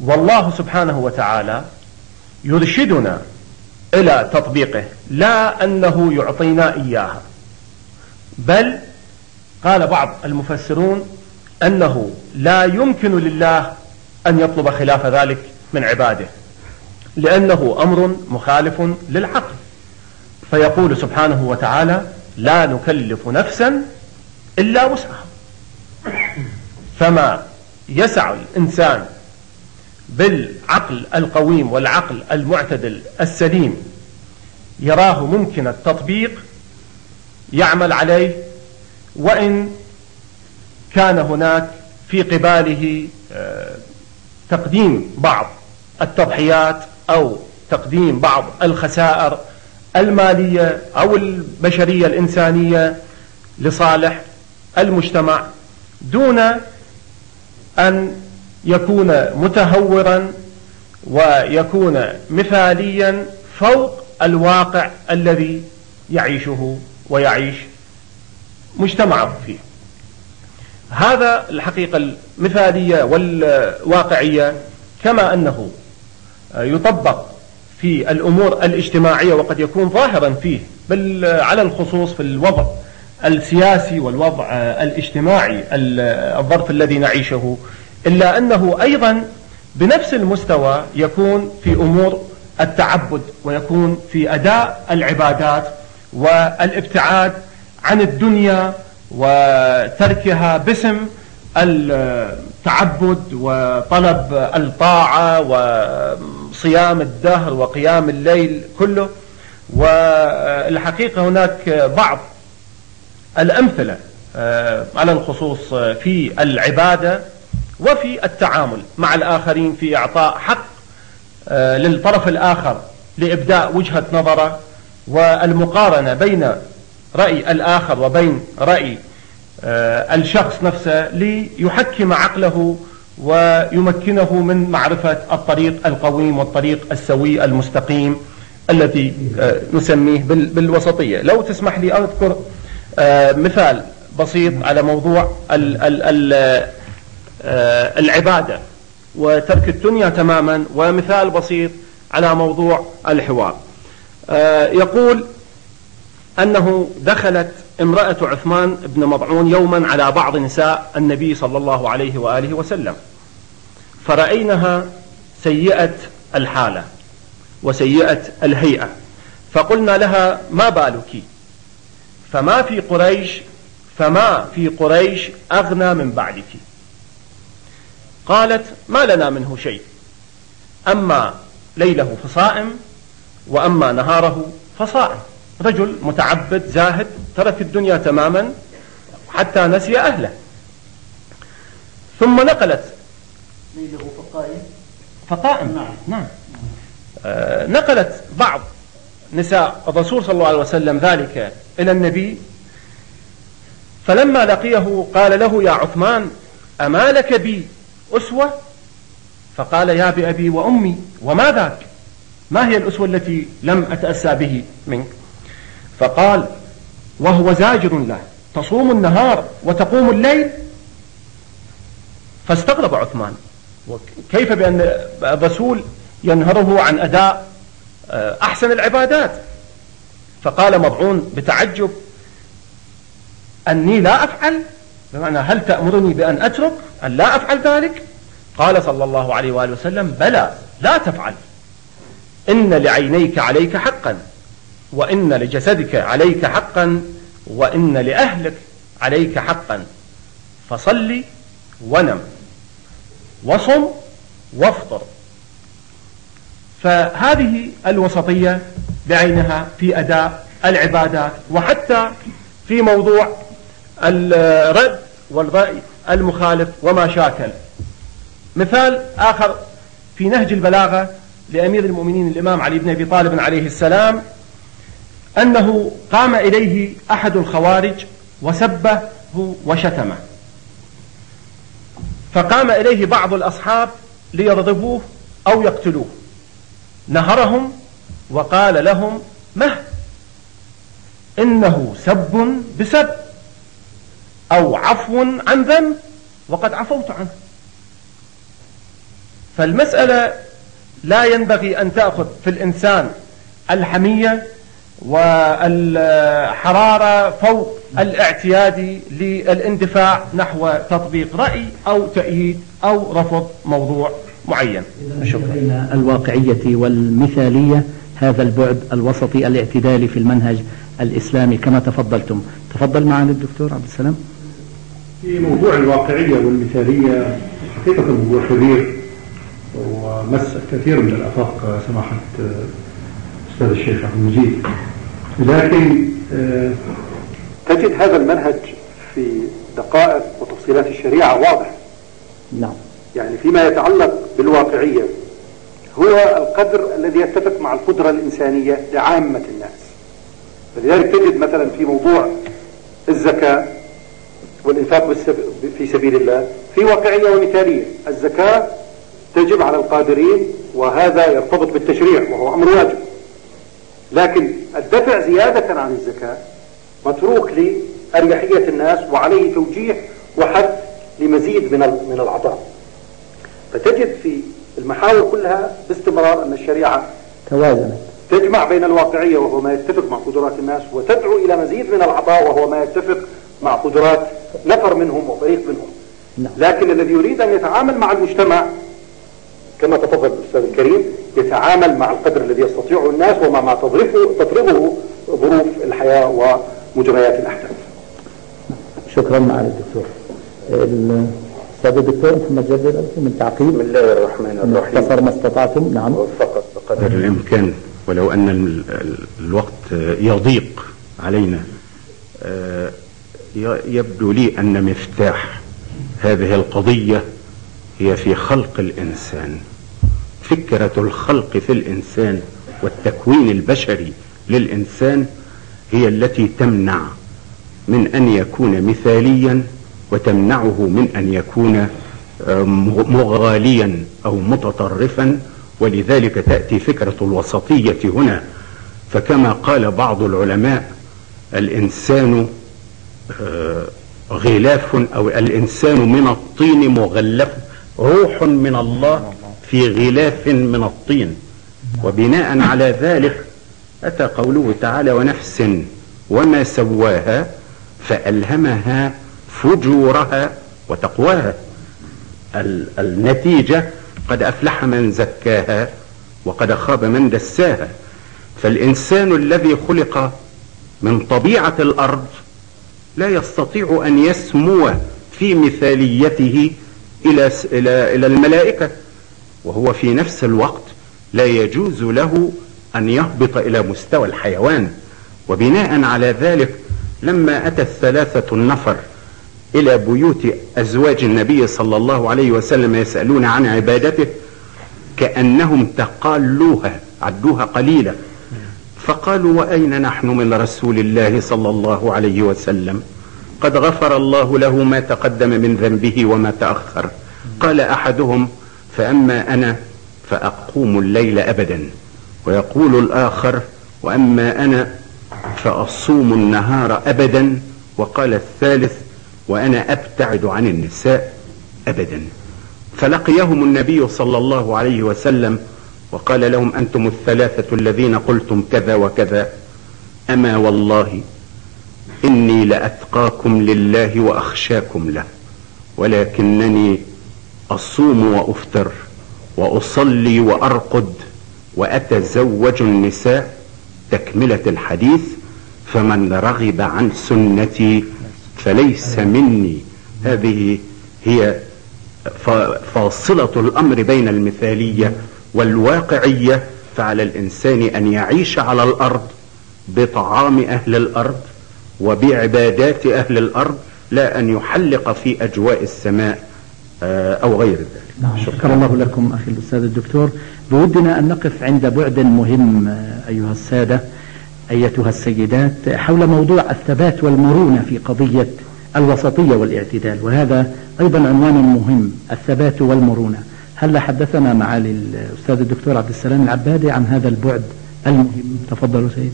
والله سبحانه وتعالى يرشدنا إلى تطبيقه، لا أنه يعطينا إياها. بل قال بعض المفسرون أنه لا يمكن لله أن يطلب خلاف ذلك من عباده، لأنه أمر مخالف للعقل. فيقول سبحانه وتعالى: لا نكلف نفسا إلا وسعها. فما يسع الإنسان بالعقل القويم والعقل المعتدل السليم يراه ممكن التطبيق يعمل عليه، وإن كان هناك في قباله تقديم بعض التضحيات أو تقديم بعض الخسائر المالية أو البشرية الإنسانية لصالح المجتمع، دون أن يكون متهورا ويكون مثاليا فوق الواقع الذي يعيشه ويعيش مجتمعه فيه. هذا الحقيقة المثالية والواقعية كما أنه يطبق في الأمور الاجتماعية وقد يكون ظاهرا فيه، بل على الخصوص في الوضع السياسي والوضع الاجتماعي الظرف الذي نعيشه، إلا أنه أيضا بنفس المستوى يكون في أمور التعبد، ويكون في أداء العبادات والابتعاد عن الدنيا وتركها باسم التعبد وطلب الطاعة وصيام الدهر وقيام الليل كله. والحقيقة هناك بعض الأمثلة على الخصوص في العبادة وفي التعامل مع الآخرين في إعطاء حق للطرف الآخر لإبداء وجهة نظره، والمقارنة بين رأي الآخر وبين رأي الشخص نفسه ليحكم عقله ويمكنه من معرفة الطريق القويم والطريق السوي المستقيم الذي نسميه بالوسطية. لو تسمح لي أذكر مثال بسيط على موضوع العبادة وترك الدنيا تماما، ومثال بسيط على موضوع الحوار. يقول أنه دخلت امرأة عثمان بن مضعون يوما على بعض نساء النبي صلى الله عليه وآله وسلم، فرأينها سيئة الحالة وسيئة الهيئة، فقلنا لها: ما بالك؟ فما في قريش أغنى من بعدك. قالت: ما لنا منه شيء، أما ليله فصائم وأما نهاره فصائم. رجل متعبد زاهد ترك الدنيا تماما حتى نسي أهله. ثم نقلت ليله فقائم. نعم. نقلت بعض نساء الرسول صلى الله عليه وسلم ذلك إلى النبي، فلما لقيه قال له: يا عثمان، أما لك بي أسوة؟ فقال: يا بأبي وأمي، وما ذاك؟ ما هي الأسوة التي لم أتأسى به منك؟ فقال وهو زاجر له: تصوم النهار وتقوم الليل؟ فاستغرب عثمان، وكيف بأن الرسول ينهره عن أداء أحسن العبادات؟ فقال مضعون بتعجب: أني لا أفعل؟ بمعنى هل تأمرني بأن أترك أن لا أفعل ذلك؟ قال صلى الله عليه وآله وسلم: بلى، لا تفعل، إن لعينيك عليك حقا، وإن لجسدك عليك حقا، وإن لأهلك عليك حقا، فصل ونم وصم وافطر. فهذه الوسطية بعينها في أداء العبادات، وحتى في موضوع الرد والرأي المخالف وما شاكل. مثال آخر في نهج البلاغة لأمير المؤمنين الإمام علي بن أبي طالب عليه السلام، أنه قام إليه أحد الخوارج وسبه وشتمه، فقام إليه بعض الأصحاب ليرضبوه أو يقتلوه، نهرهم وقال لهم: مه، إنه سب بسب أو عفو عن ذنب وقد عفوت عنه. فالمسألة لا ينبغي أن تأخذ في الإنسان الحمية والحرارة فوق الاعتيادي للاندفاع نحو تطبيق رأي أو تأييد أو رفض موضوع معين. بين الواقعية والمثالية هذا البعد الوسطي الاعتدالي في المنهج الإسلامي كما تفضلتم. تفضل معنا الدكتور عبد السلام. في موضوع الواقعية والمثالية حقيقة موضوع كبير ومس كثير من الآفاق سماحة أستاذ الشيخ عبد المجيد، لكن تجد هذا المنهج في دقائق وتفصيلات الشريعة واضح. نعم. يعني فيما يتعلق بالواقعية هو القدر الذي يتفق مع القدرة الإنسانية لعامة الناس. فلذلك تجد مثلا في موضوع الزكاة والإنفاق في سبيل الله في واقعية ومثالية. الزكاة تجب على القادرين وهذا يرتبط بالتشريع وهو أمر واجب، لكن الدفع زيادة عن الزكاة متروك لأريحية الناس وعليه توجيه وحث لمزيد من العطاء. فتجد في المحاور كلها باستمرار أن الشريعة توازنت تجمع بين الواقعية وهو ما يتفق مع قدرات الناس وتدعو إلى مزيد من العطاء وهو ما يتفق مع قدرات نفر منهم وفريق منهم. لكن الذي يريد أن يتعامل مع المجتمع كما تفضل الأستاذ الكريم يتعامل مع القدر الذي يستطيعه الناس ومع ما تطلبه ظروف الحياة ومجريات الأحداث. شكرا معالي الدكتور. الأستاذ الدكتور محمد جابر من تعقيب. بسم الله الرحمن الرحيم. اختصر ما استطعتم. نعم. فقط بقدر الإمكان ولو أن الوقت يضيق علينا. يبدو لي أن مفتاح هذه القضية هي في خلق الإنسان. فكرة الخلق في الإنسان والتكوين البشري للإنسان هي التي تمنع من أن يكون مثاليا وتمنعه من أن يكون مغاليا أو متطرفا، ولذلك تأتي فكرة الوسطية هنا. فكما قال بعض العلماء الإنسان غلاف أو الإنسان من الطين مغلف، روح من الله في غلاف من الطين. وبناء على ذلك أتى قوله تعالى ونفس وما سواها فألهمها فجورها وتقواها. النتيجة قد أفلح من زكاها وقد خاب من دساها. فالإنسان الذي خلق من طبيعة الأرض لا يستطيع أن يسمو في مثاليته إلى الملائكة، وهو في نفس الوقت لا يجوز له أن يهبط إلى مستوى الحيوان. وبناء على ذلك لما أتى الثلاثة النفر إلى بيوت أزواج النبي صلى الله عليه وسلم يسألون عن عبادته كأنهم تقالوها عدوها قليلا، فقالوا وأين نحن من رسول الله صلى الله عليه وسلم؟ قد غفر الله له ما تقدم من ذنبه وما تأخر. قال أحدهم فأما أنا فأقوم الليل أبدا، ويقول الآخر وأما أنا فأصوم النهار أبدا، وقال الثالث وأنا أبتعد عن النساء أبدا. فلقيهم النبي صلى الله عليه وسلم وقال لهم أنتم الثلاثة الذين قلتم كذا وكذا، أما والله إني لأتقاكم لله وأخشاكم له، ولكنني أصوم وأفطر وأصلي وأرقد وأتزوج النساء. تكملة الحديث فمن رغب عن سنتي فليس مني. هذه هي فاصلة الأمر بين المثالية والواقعية. فعلى الإنسان أن يعيش على الأرض بطعام أهل الأرض وبعبادات أهل الأرض، لا أن يحلق في أجواء السماء أو غير ذلك. شكر الله لكم أخي الأستاذ الدكتور. بودنا أن نقف عند بعد مهم أيها السادة أيتها السيدات حول موضوع الثبات والمرونة في قضية الوسطية والاعتدال، وهذا أيضا عنوان مهم، الثبات والمرونة. هل حدثنا معالي الأستاذ الدكتور عبد السلام العبادي عن هذا البعد المهم؟ تفضلوا سيد.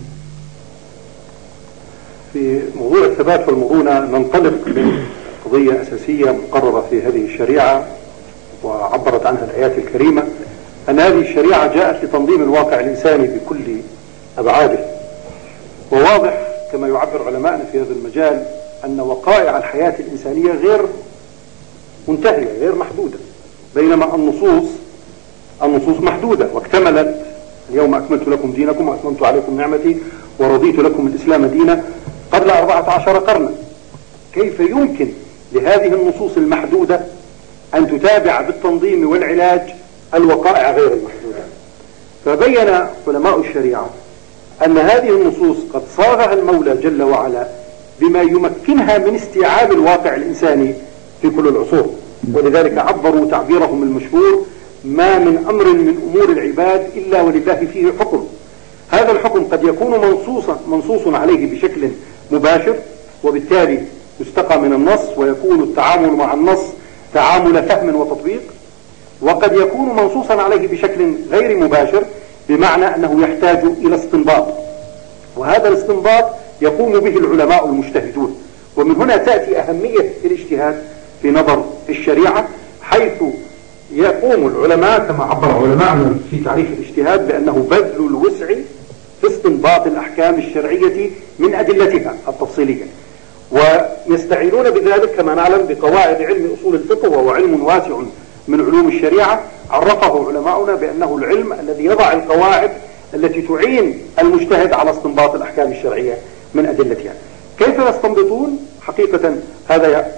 في موضوع الثبات والمرونة ننطلق من قضية أساسية مقررة في هذه الشريعة وعبرت عنها الآيات الكريمة، أن هذه الشريعة جاءت لتنظيم الواقع الإنساني بكل أبعاده. وواضح كما يعبر علماءنا في هذا المجال أن وقائع الحياة الإنسانية غير منتهية، غير محدودة، بينما النصوص محدودة واكتملت. اليوم أكملت لكم دينكم وأتممت عليكم نعمتي ورضيت لكم الإسلام دينا قبل 14 قرنا. كيف يمكن لهذه النصوص المحدودة أن تتابع بالتنظيم والعلاج الوقائع غير المحدودة؟ فبين علماء الشريعة أن هذه النصوص قد صاغها المولى جل وعلا بما يمكنها من استيعاب الواقع الإنساني في كل العصور، ولذلك عبروا تعبيرهم المشهور: ما من أمر من أمور العباد إلا ولله فيه حكم. هذا الحكم قد يكون منصوص عليه بشكل مباشر، وبالتالي يستقى من النص ويكون التعامل مع النص تعامل فهم وتطبيق، وقد يكون منصوصا عليه بشكل غير مباشر، بمعنى أنه يحتاج إلى استنباط، وهذا الاستنباط يقوم به العلماء المجتهدون. ومن هنا تأتي أهمية الاجتهاد في نظر الشريعة، حيث يقوم العلماء كما عبر علماءنا في تعريف الاجتهاد بأنه بذل الوسع في استنباط الأحكام الشرعية من أدلتها التفصيلية، ويستعينون بذلك كما نعلم بقواعد علم أصول الفقه، وهو علم واسع من علوم الشريعة عرفه علماؤنا بأنه العلم الذي يضع القواعد التي تعين المجتهد على استنباط الأحكام الشرعية من أدلتها. كيف يستنبطون؟ حقيقة هذا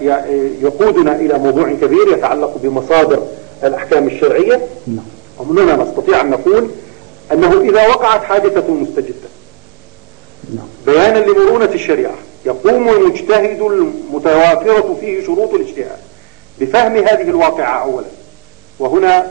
يقودنا إلى موضوع كبير يتعلق بمصادر الأحكام الشرعية، ومن هنا نستطيع أن نقول أنه إذا وقعت حادثة مستجدة بيانا لمرونة الشريعة، يقوم المجتهد المتوافرة فيه شروط الاجتهاد بفهم هذه الواقعة أولا، وهنا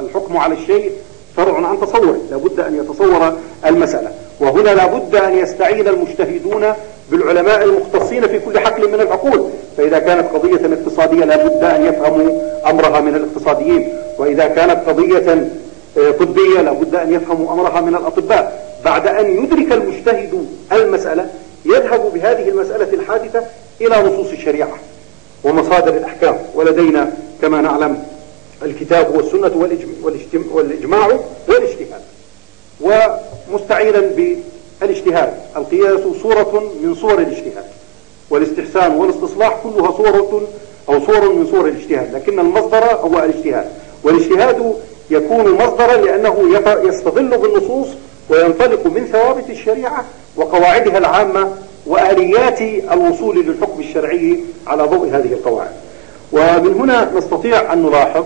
الحكم على الشيء فرع عن تصوره، لابد أن يتصور المسألة، وهنا لابد أن يستعين المجتهدون بالعلماء المختصين في كل حقل من العقول. فإذا كانت قضية اقتصادية لابد أن يفهموا أمرها من الاقتصاديين، وإذا كانت قضية طبية لابد أن يفهموا أمرها من الأطباء. بعد أن يدرك المجتهد المسألة يذهب بهذه المسألة الحادثة إلى نصوص الشريعة ومصادر الأحكام، ولدينا كما نعلم الكتاب والسنة والإجماع والاجتهاد. ومستعينا بالاجتهاد، القياس صورة من صور الاجتهاد، والاستحسان والاستصلاح كلها صور من صور الاجتهاد، لكن المصدر هو الاجتهاد، والاجتهاد يكون مصدرا لأنه يستظل بالنصوص وينطلق من ثوابت الشريعة وقواعدها العامة وآليات الوصول للحكم الشرعي على ضوء هذه القواعد. ومن هنا نستطيع أن نلاحظ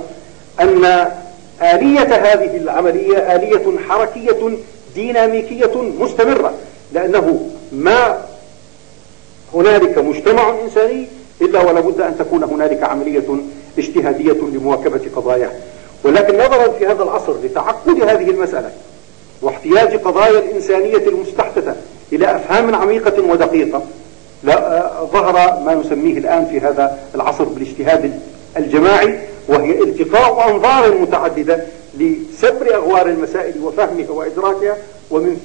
أن آلية هذه العملية آلية حركية ديناميكية مستمرة، لأنه ما هنالك مجتمع إنساني إلا ولا بد أن تكون هنالك عملية اجتهادية لمواكبة قضاياه. ولكن نظرا في هذا العصر لتعقد هذه المسألة واحتياج قضايا الإنسانية المستحدثة إلى أفهام عميقة ودقيقة، ظهر ما نسميه الآن في هذا العصر بالاجتهاد الجماعي، وهي التقاء أنظار متعددة لسبر أغوار المسائل وفهمها وإدراكها، ومن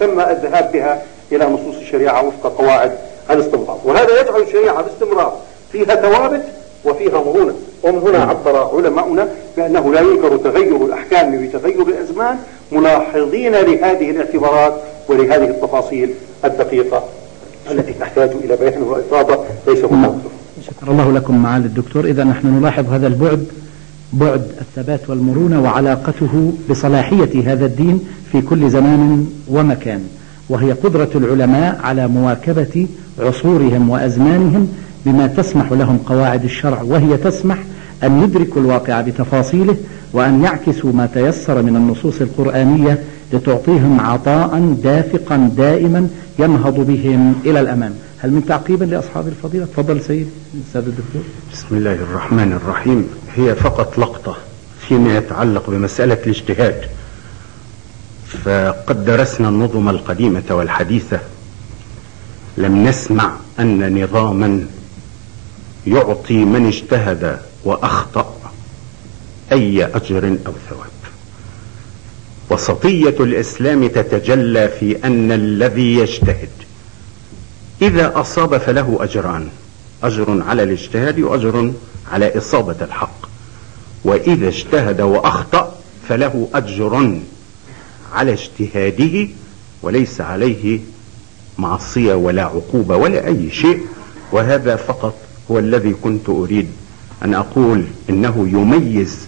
ثم الذهاب بها إلى نصوص الشريعة وفق قواعد الاستنباط. وهذا يجعل الشريعة باستمرار فيها ثوابت وفيها مرونة. ومن هنا عبر علماؤنا بأنه لا ينكر تغير الأحكام بتغير الأزمان، ملاحظين لهذه الاعتبارات ولهذه التفاصيل الدقيقة التي تحتاج إلى بيان وإفاضة ليس هناك. شكر الله لكم معالي الدكتور. إذا نحن نلاحظ هذا البعد، بعد الثبات والمرونة وعلاقته بصلاحية هذا الدين في كل زمان ومكان، وهي قدرة العلماء على مواكبة عصورهم وأزمانهم بما تسمح لهم قواعد الشرع، وهي تسمح أن يدركوا الواقع بتفاصيله وأن يعكسوا ما تيسر من النصوص القرآنية لتعطيهم عطاء دافقا دائما ينهض بهم إلى الأمام. هل من تعقيبا لأصحاب الفضيلة؟ تفضل سيدي الأستاذ الدكتور. بسم الله الرحمن الرحيم. هي فقط لقطة فيما يتعلق بمسألة الاجتهاد. فقد درسنا النظم القديمة والحديثة، لم نسمع أن نظاما يعطي من اجتهد وأخطأ أي أجر أو ثواب. وسطية الإسلام تتجلى في أن الذي يجتهد إذا أصاب فله أجران: أجر على الاجتهاد وأجر على إصابة الحق. وإذا اجتهد وأخطأ فله أجر على اجتهاده وليس عليه معصية ولا عقوبة ولا أي شيء. وهذا فقط هو الذي كنت أريد أن أقول إنه يميز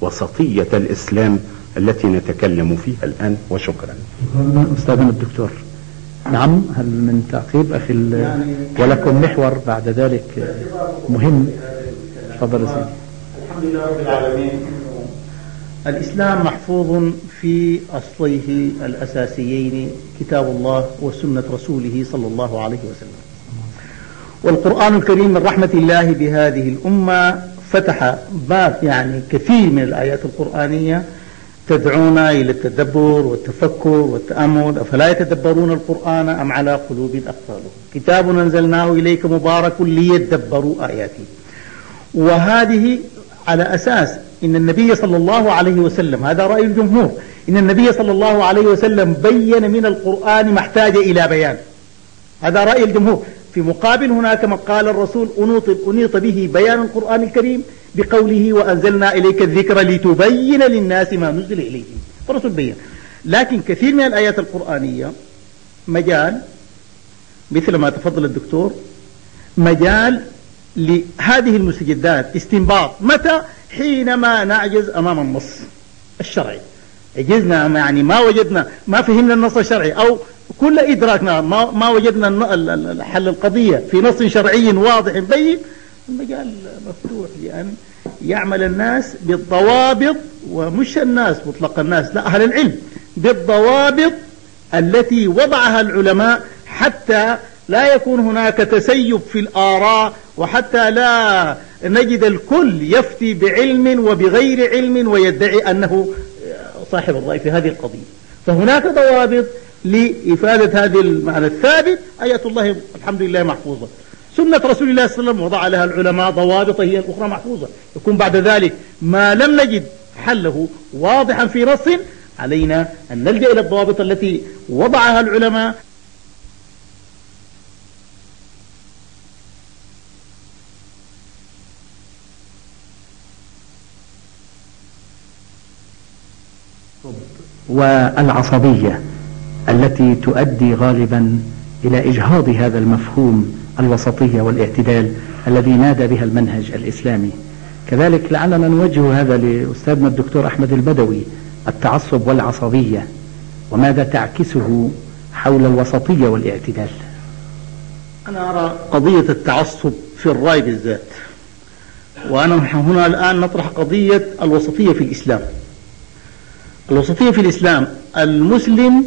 وسطية الإسلام التي نتكلم فيها الآن. وشكرا. أستاذنا الدكتور. نعم، هل من تعقيب أخي ولكم محور بعد ذلك مهم؟ تفضل سيدي. الحمد لله رب العالمين. الإسلام محفوظ في أصليه الأساسيين كتاب الله وسنة رسوله صلى الله عليه وسلم. والقرآن الكريم من رحمة الله بهذه الأمة فتح باب كثير من الآيات القرآنية تدعونا إلى التدبر والتفكر والتأمل. أفلا يتدبرون القرآن أم على قلوب أقفالها؟ كتاب أنزلناه إليك مبارك ليدبروا آياته. وهذه على أساس إن النبي صلى الله عليه وسلم، هذا رأي الجمهور، إن النبي صلى الله عليه وسلم بين من القرآن ما احتاج إلى بيان. هذا رأي الجمهور. في مقابل هناك من قال الرسول أنيط به بيان القرآن الكريم بقوله وأنزلنا إليك الذكر لتبين للناس ما نزل إليهم. الرسول بين. لكن كثير من الآيات القرآنية مجال، مثل ما تفضل الدكتور، مجال لهذه المستجدات استنباط. متى؟ حينما نعجز أمام النص الشرعي. عجزنا ما وجدنا، ما فهمنا النص الشرعي، أو كل إدراكنا ما وجدنا حل القضية في نص شرعي واضح بين، المجال مفتوح لأن يعمل الناس بالضوابط، ومش الناس مطلق الناس، لا، أهل العلم، بالضوابط التي وضعها العلماء، حتى لا يكون هناك تسيب في الآراء، وحتى لا نجد الكل يفتي بعلم وبغير علم ويدعي أنه صاحب الرأي في هذه القضية. فهناك ضوابط لإفادة هذه المعنى الثابت. آيات الله الحمد لله محفوظة. سنة رسول الله صلى الله عليه وسلم وضع لها العلماء ضوابط هي الأخرى محفوظة. يكون بعد ذلك ما لم نجد حله واضحا في نص، علينا أن نلجأ إلى الضوابط التي وضعها العلماء. والعصبية التي تؤدي غالبا إلى إجهاض هذا المفهوم الوسطية والاعتدال الذي نادى بها المنهج الإسلامي. كذلك لعلنا نوجه هذا لأستاذنا الدكتور أحمد البدوي، التعصب والعصبية وماذا تعكسه حول الوسطية والاعتدال. أنا أرى قضية التعصب في الرأي بالذات، وأنا هنا الآن نطرح قضية الوسطية في الإسلام. الوسطية في الإسلام، المسلم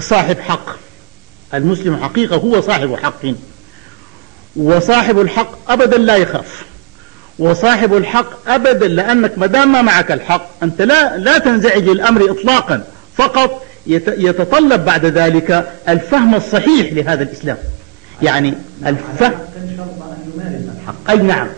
صاحب حق، المسلم حقيقة هو صاحب حق، وصاحب الحق أبدا لا يخاف، وصاحب الحق أبدا، لأنك مدام ما معك الحق أنت لا تنزعج الأمر إطلاقا، فقط يتطلب بعد ذلك الفهم الصحيح لهذا الإسلام. الفهم، أي نعم،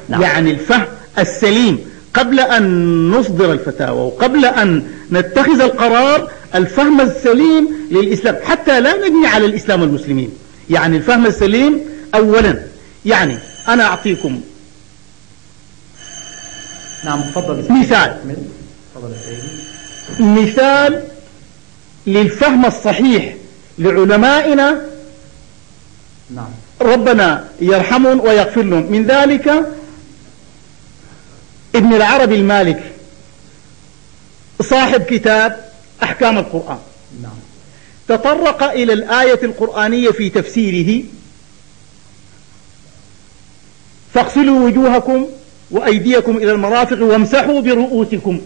الفهم السليم قبل أن نصدر الفتاوى وقبل أن نتخذ القرار، الفهم السليم للإسلام، حتى لا نبني على الإسلام المسلمين. الفهم السليم أولا. أنا أعطيكم مثال للفهم الصحيح لعلمائنا، ربنا يرحمهم ويغفر لهم. من ذلك ابن العربي المالكي صاحب كتاب أحكام القرآن، تطرق إلى الآية القرآنية في تفسيره: فاغسلوا وجوهكم وأيديكم إلى المرافق وامسحوا برؤوسكم.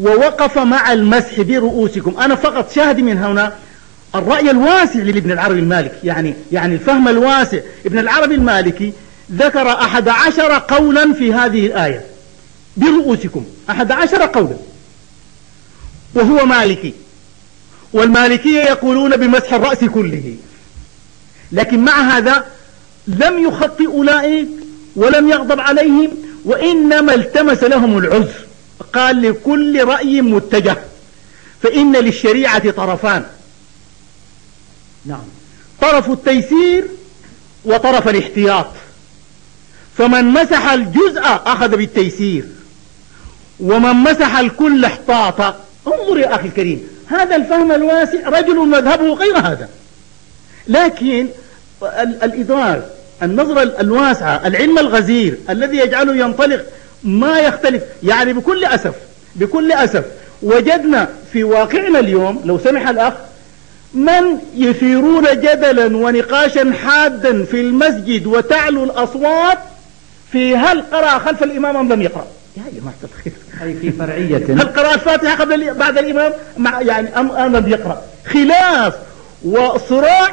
ووقف مع المسح برؤوسكم. أنا فقط شاهد من هنا الرأي الواسع لابن العربي المالكي، الفهم الواسع. ابن العربي المالكي ذكر 11 قولا في هذه الآية برؤوسكم، 11 قولا، وهو مالكي، والمالكية يقولون بمسح الرأس كله. لكن مع هذا لم يخطئ أولئك ولم يغضب عليهم، وإنما التمس لهم العذر. قال: لكل رأي متجه، فإن للشريعة طرفان، طرف التيسير وطرف الاحتياط. فمن مسح الجزء أخذ بالتيسير، ومن مسح الكل احتاط. انظر يا أخي الكريم، هذا الفهم الواسع رجل مذهبه غير هذا. لكن الإدراك، النظرة الواسعة، العلم الغزير الذي يجعله ينطلق ما يختلف. يعني بكل أسف وجدنا في واقعنا اليوم، لو سمح الأخ، من يثيرون جدلا ونقاشا حادا في المسجد وتعلو الأصوات في هل قرأ خلف الإمام أم لم يقرأ. يا جماعة الخير، أي في فرعية، هل قرأ الفاتحة بعد الإمام يعني أم لم يقرأ. خلاف وصراع.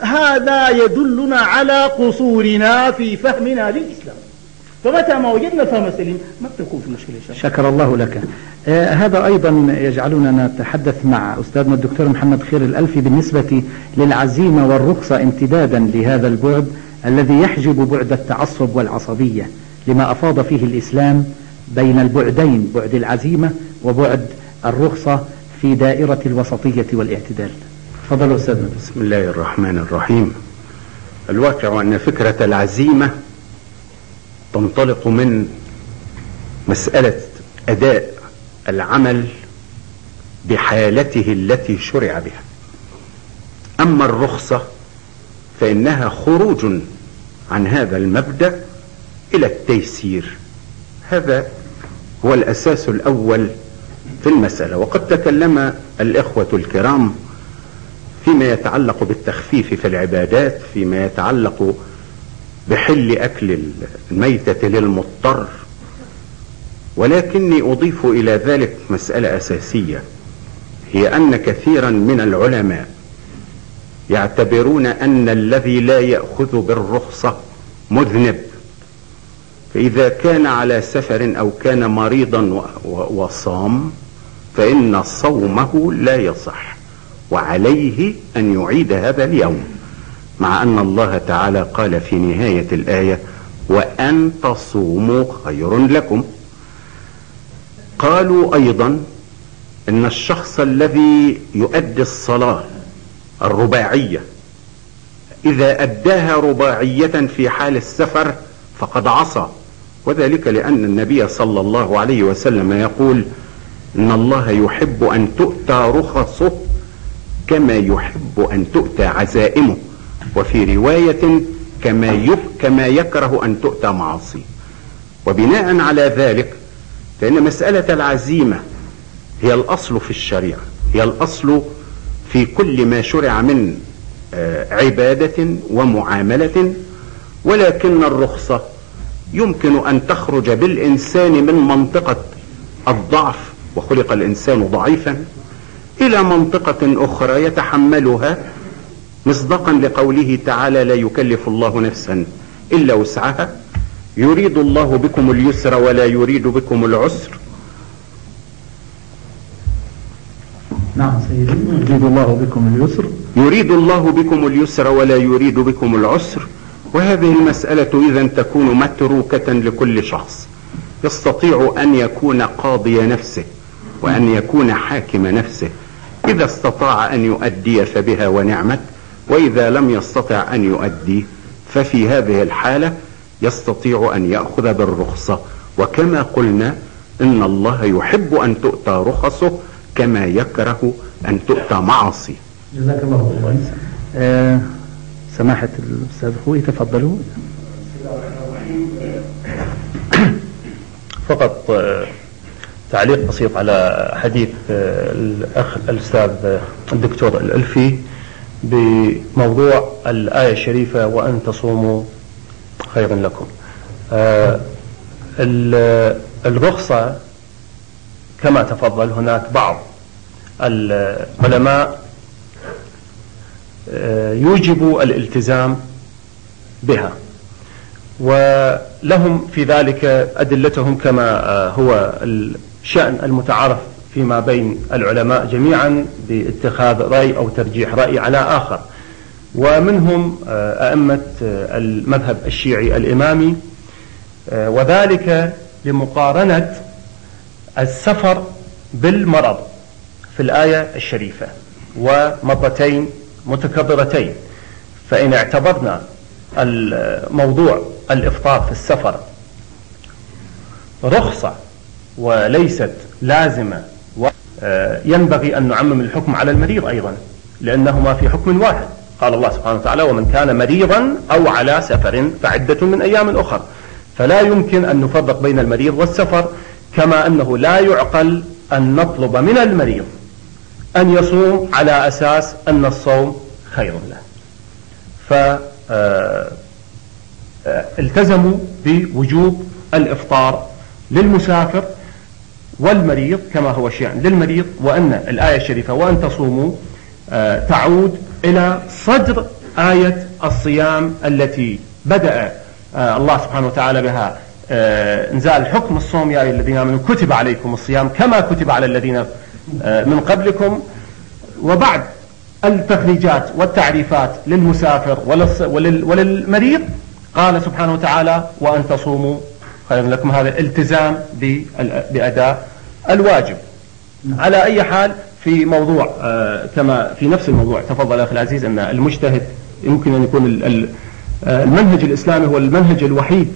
هذا يدلنا على قصورنا في فهمنا للإسلام. فمتى ما وجدنا الفهم السليم ما بتكون في مشكلة. شكر الله لك. هذا أيضا يجعلنا نتحدث مع أستاذنا الدكتور محمد خير الألفي بالنسبة للعزيمة والرخصة امتدادا لهذا البعد الذي يحجب بعد التعصب والعصبية، لما أفاض فيه الإسلام بين البعدين، بعد العزيمة وبعد الرخصة في دائرة الوسطية والاعتدال. تفضل أستاذنا. بسم الله الرحمن الرحيم. الواقع أن فكرة العزيمة تنطلق من مسألة أداء العمل بحالته التي شرع بها. أما الرخصة فإنها خروج عن هذا المبدأ إلى التيسير. هذا هو الأساس الأول في المسألة. وقد تكلم الإخوة الكرام فيما يتعلق بالتخفيف في العبادات، فيما يتعلق بحل أكل الميتة للمضطر، ولكني أضيف إلى ذلك مسألة أساسية، هي أن كثيرا من العلماء يعتبرون أن الذي لا يأخذ بالرخصة مذنب، فإذا كان على سفر أو كان مريضا وصام فإن صومه لا يصح وعليه أن يعيد هذا اليوم، مع أن الله تعالى قال في نهاية الآية وأن تصوموا خير لكم. قالوا أيضا إن الشخص الذي يؤدي الصلاة الرباعية إذا أداها رباعية في حال السفر فقد عصى، وذلك لأن النبي صلى الله عليه وسلم يقول إن الله يحب أن تؤتى رخصه كما يحب أن تؤتى عزائمه، وفي رواية كما يكره أن تؤتى معاصيه. وبناء على ذلك فإن مسألة العزيمة هي الأصل في الشريعة، هي الأصل في كل ما شرع من عبادة ومعاملة، ولكن الرخصة يمكن أن تخرج بالإنسان من منطقة الضعف، وخلق الإنسان ضعيفا، إلى منطقة أخرى يتحملها مصداقا لقوله تعالى لا يكلف الله نفسا إلا وسعها، يريد الله بكم اليسر ولا يريد بكم العسر. نعم سيدي. يريد الله بكم اليسر، يريد الله بكم اليسر ولا يريد بكم العسر. وهذه المسألة إذن تكون متروكة لكل شخص يستطيع أن يكون قاضي نفسه وأن يكون حاكم نفسه. إذا استطاع أن يؤدي فبها ونعمت، وإذا لم يستطع أن يؤدي ففي هذه الحالة يستطيع أن يأخذ بالرخصة. وكما قلنا إن الله يحب أن تؤتى رخصه كما يكره أن تؤتى معاصيه. جزاك الله خيرا. سماحة الأستاذ خوي تفضلوا. فقط تعليق بسيط على حديث الأخ الأستاذ الدكتور الألفي بموضوع الآية الشريفة وأن تصوموا خيرا لكم. الرخصة كما تفضل، هناك بعض العلماء يوجب الالتزام بها، ولهم في ذلك أدلتهم كما هو الشأن المتعارف فيما بين العلماء جميعا باتخاذ رأي أو ترجيح رأي على آخر. ومنهم أئمة المذهب الشيعي الإمامي، وذلك لمقارنة السفر بالمرض في الآية الشريفة ومرتين متكررتين. فإن اعتبرنا الموضوع الإفطار في السفر رخصة وليست لازمة ينبغي أن نعمم الحكم على المريض أيضا، لأنهما في حكم واحد. قال الله سبحانه وتعالى: ومن كان مريضا أو على سفر فعدة من أيام أخر. فلا يمكن أن نفرق بين المريض والسفر، كما أنه لا يعقل أن نطلب من المريض أن يصوم على أساس أن الصوم خير له. فالتزموا بوجوب الإفطار للمسافر والمريض كما هو شأن للمريض، وأن الآية الشريفة وأن تصوموا تعود إلى صدر آية الصيام التي بدأ الله سبحانه وتعالى بها انزال حكم الصوم: يا أيها الذين آمنوا كتب عليكم الصيام كما كتب على الذين من قبلكم. وبعد التخريجات والتعريفات للمسافر وللمريض قال سبحانه وتعالى: وأن تصوموا خير لكم. هذا الالتزام بأداء الواجب. على أي حال، في موضوع كما في نفس الموضوع تفضل أخي العزيز، أن المجتهد يمكن أن يكون المنهج الإسلامي هو المنهج الوحيد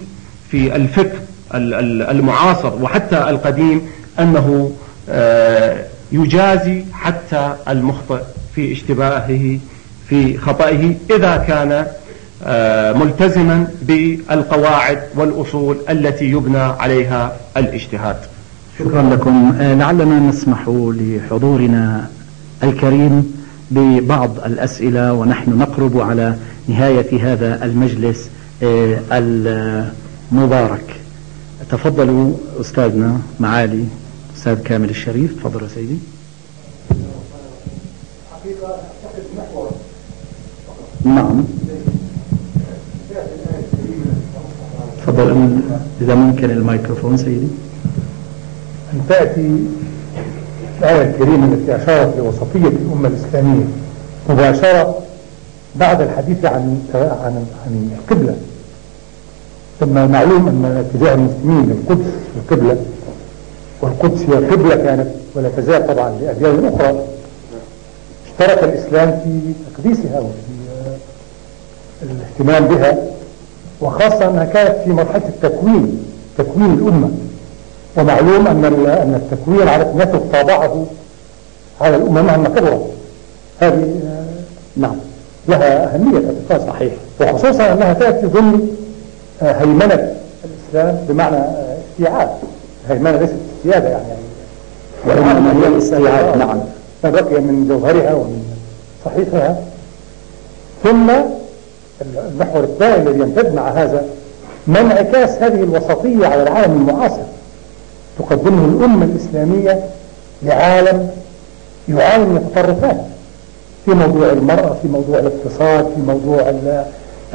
في الفقه المعاصر وحتى القديم أنه يجازي حتى المخطئ في اشتباهه في خطئه إذا كان ملتزما بالقواعد والأصول التي يبنى عليها الاجتهاد. شكرا لكم. لعلنا نسمح لحضورنا الكريم ببعض الأسئلة ونحن نقرب على نهاية هذا المجلس المبارك. تفضلوا أستاذنا معالي أستاذ كامل الشريف. تفضل يا سيدي. نعم تفضل، إذا ممكن الميكروفون سيدي. أن تأتي الآية الكريمة التي أشارت لوسطية الأمة الإسلامية مباشرة بعد الحديث عن القبلة، ثم معلوم أن اتجاه المسلمين للقدس القبلة، والقدس هي قبلة كانت ولا تزال طبعا لأديان أخرى. اشترك الإسلام في تقديسها وفي الاهتمام بها، وخاصة أنها كانت في مرحلة تكوين الأمة. ومعلوم أن التكوين على نترك طابعه على الأمة مهما كبرت. هذه نعم لها أهمية اعتقاد صحيح، وخصوصا أنها تأتي ضمن هيمنة الإسلام بمعنى استيعاب. هيمنة ليست سيادة يعني وإنما هي استيعاب. نعم، ما بقي من جوهرها ومن صحيحها. ثم المحور الثاني الذي يمتد مع هذا ما انعكاس هذه الوسطية على العالم المعاصر تقدمه الأمة الإسلامية لعالم يعاني من التطرفات في موضوع المرأة، في موضوع الاقتصاد، في موضوع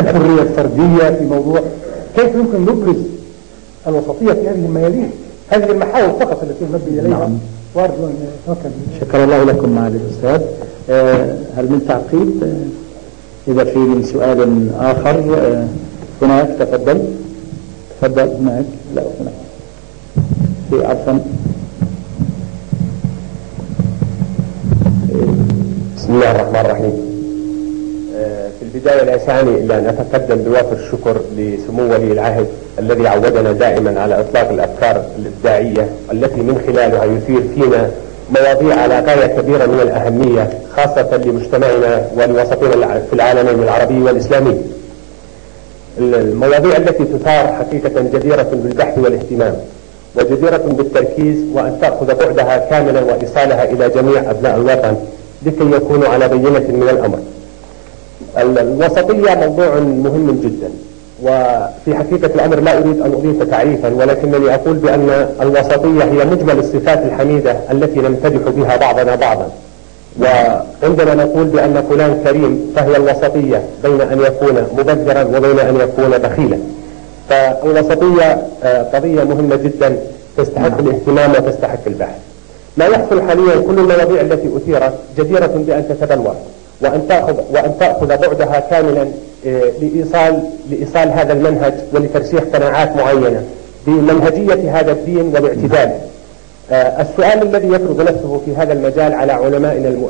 الحرية الفردية، في موضوع كيف يمكن نبرز الوسطية في هذه الميادين. هذه المحاور فقط التي ننبه إليها. نعم. وأرجو أن أتوكل. شكر الله لكم معالي الأستاذ. هل من تعقيب؟ إذا في من سؤال آخر هناك تفضل هناك. لا هناك في عفوا. بسم الله الرحمن الرحيم. في البداية لا يسعني إلا أن أتقدم بوافر الشكر لسمو ولي العهد الذي عودنا دائما على إطلاق الأفكار الإبداعية التي من خلالها يثير فينا مواضيع على غاية كبيرة من الأهمية، خاصة لمجتمعنا ولوسطنا في العالمين العربي والإسلامي. المواضيع التي تثار حقيقة جديرة بالبحث والاهتمام، وجديرة بالتركيز، وأن تأخذ بعدها كاملا وإيصالها إلى جميع أبناء الوطن لكي يكونوا على بينة من الأمر. الوسطية موضوع مهم جدا، وفي حقيقة الأمر لا أريد أن أضيف تعريفا، ولكنني أقول بأن الوسطية هي مجمل الصفات الحميدة التي نمتدح بها بعضنا بعضا. وعندما نقول بأن فلان كريم فهي الوسطية بين أن يكون مبذرا وبين أن يكون بخيلا. فالوسطية قضية مهمة جدا تستحق الاهتمام وتستحق البحث. ما يحصل حاليا كل المواضيع التي أثيرت جديرة بأن تتبلور وأن تأخذ بعدها كاملا لإيصال هذا المنهج ولترسيخ قناعات معينة بمنهجية هذا الدين والاعتدال. السؤال الذي يفرض نفسه في هذا المجال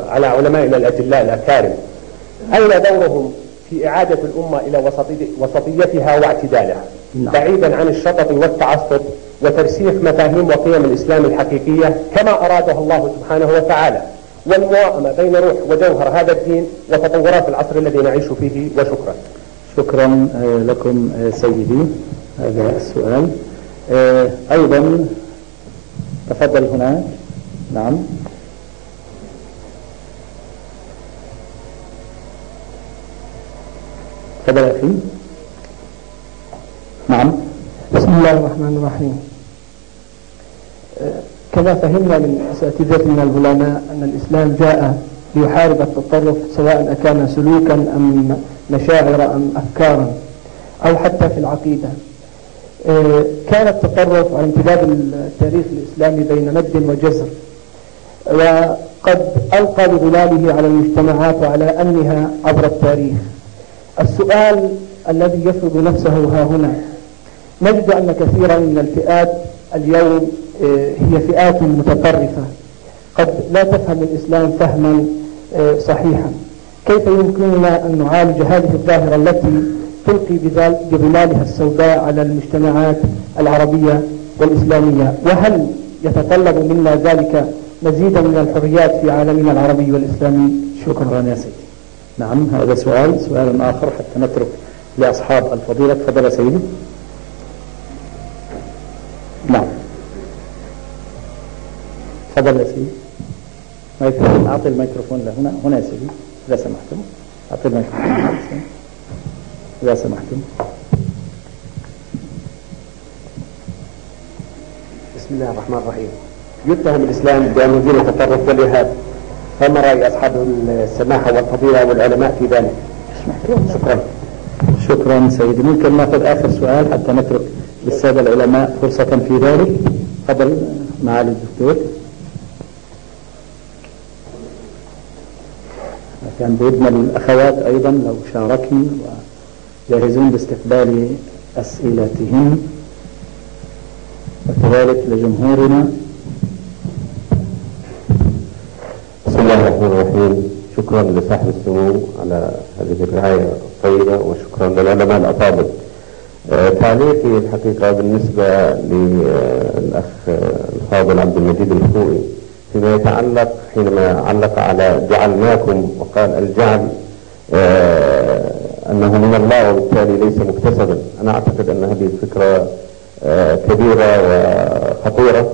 على علمائنا الأجلاء الأكارم: أين دورهم في إعادة الأمة إلى وسطيتها واعتدالها، بعيدا عن الشطط والتعصب وترسيخ مفاهيم وقيم الإسلام الحقيقية كما أرادها الله سبحانه وتعالى، والموائمة بين روح وجوهر هذا الدين وتطورات العصر الذي نعيش فيه. وشكرا. شكرا لكم سيدي. هذا السؤال أيضا تفضل هنا. نعم تفضل يا أخي. نعم. بسم الله الرحمن الرحيم. كما فهمنا من أساتذتنا العلماء أن الإسلام جاء ليحارب التطرف، سواء أكان سلوكا أم مشاعر أم أفكارا أو حتى في العقيدة. كان التطرف على امتداد التاريخ الإسلامي بين مد وجزر، وقد ألقى بظلاله على المجتمعات وعلى أمنها عبر التاريخ. السؤال الذي يفرض نفسه ها هنا، نجد أن كثيرا من الفئات اليوم هي فئات متطرفة قد لا تفهم الإسلام فهما صحيحا. كيف يمكننا أن نعالج هذه الظاهرة التي تلقي بظلالها السوداء على المجتمعات العربية والإسلامية؟ وهل يتطلب منا ذلك مزيدا من الحريات في عالمنا العربي والإسلامي؟ شكرا يا سيدي. نعم هذا سؤال آخر حتى نترك لأصحاب الفضيلة. تفضل يا سيدي. نعم تفضل يا سيدي. أعطي الميكروفون له هنا يا سيدي إذا سمحتم. أعطي الميكروفون إذا سمحتم. بسم الله الرحمن الرحيم. يتهم الإسلام بأنه دين التطرف والإرهاب، فما رأي أصحاب السماحة والفضيلة والعلماء في ذلك؟ شكرا سيدي. ممكن ناخذ آخر سؤال حتى نترك للسادة العلماء فرصة في ذلك. تفضل معالي الدكتور. كان بودنا الأخوات أيضا لو شاركن وجاهزون باستقبال أسئلتهم، وكذلك لجمهورنا. بسم الله الرحمن الرحيم. شكرا لصاحب السمو على هذه الرعاية الطيبة، وشكرا للعلماء الأفاضل. تعليقي الحقيقة بالنسبة للأخ الفاضل عبد المجيد الخوئي فيما يتعلق حينما علق على جعلناكم، وقال الجعل أنه من الله وبالتالي ليس مكتسبا. أنا أعتقد أن هذه الفكرة كبيرة وخطيرة.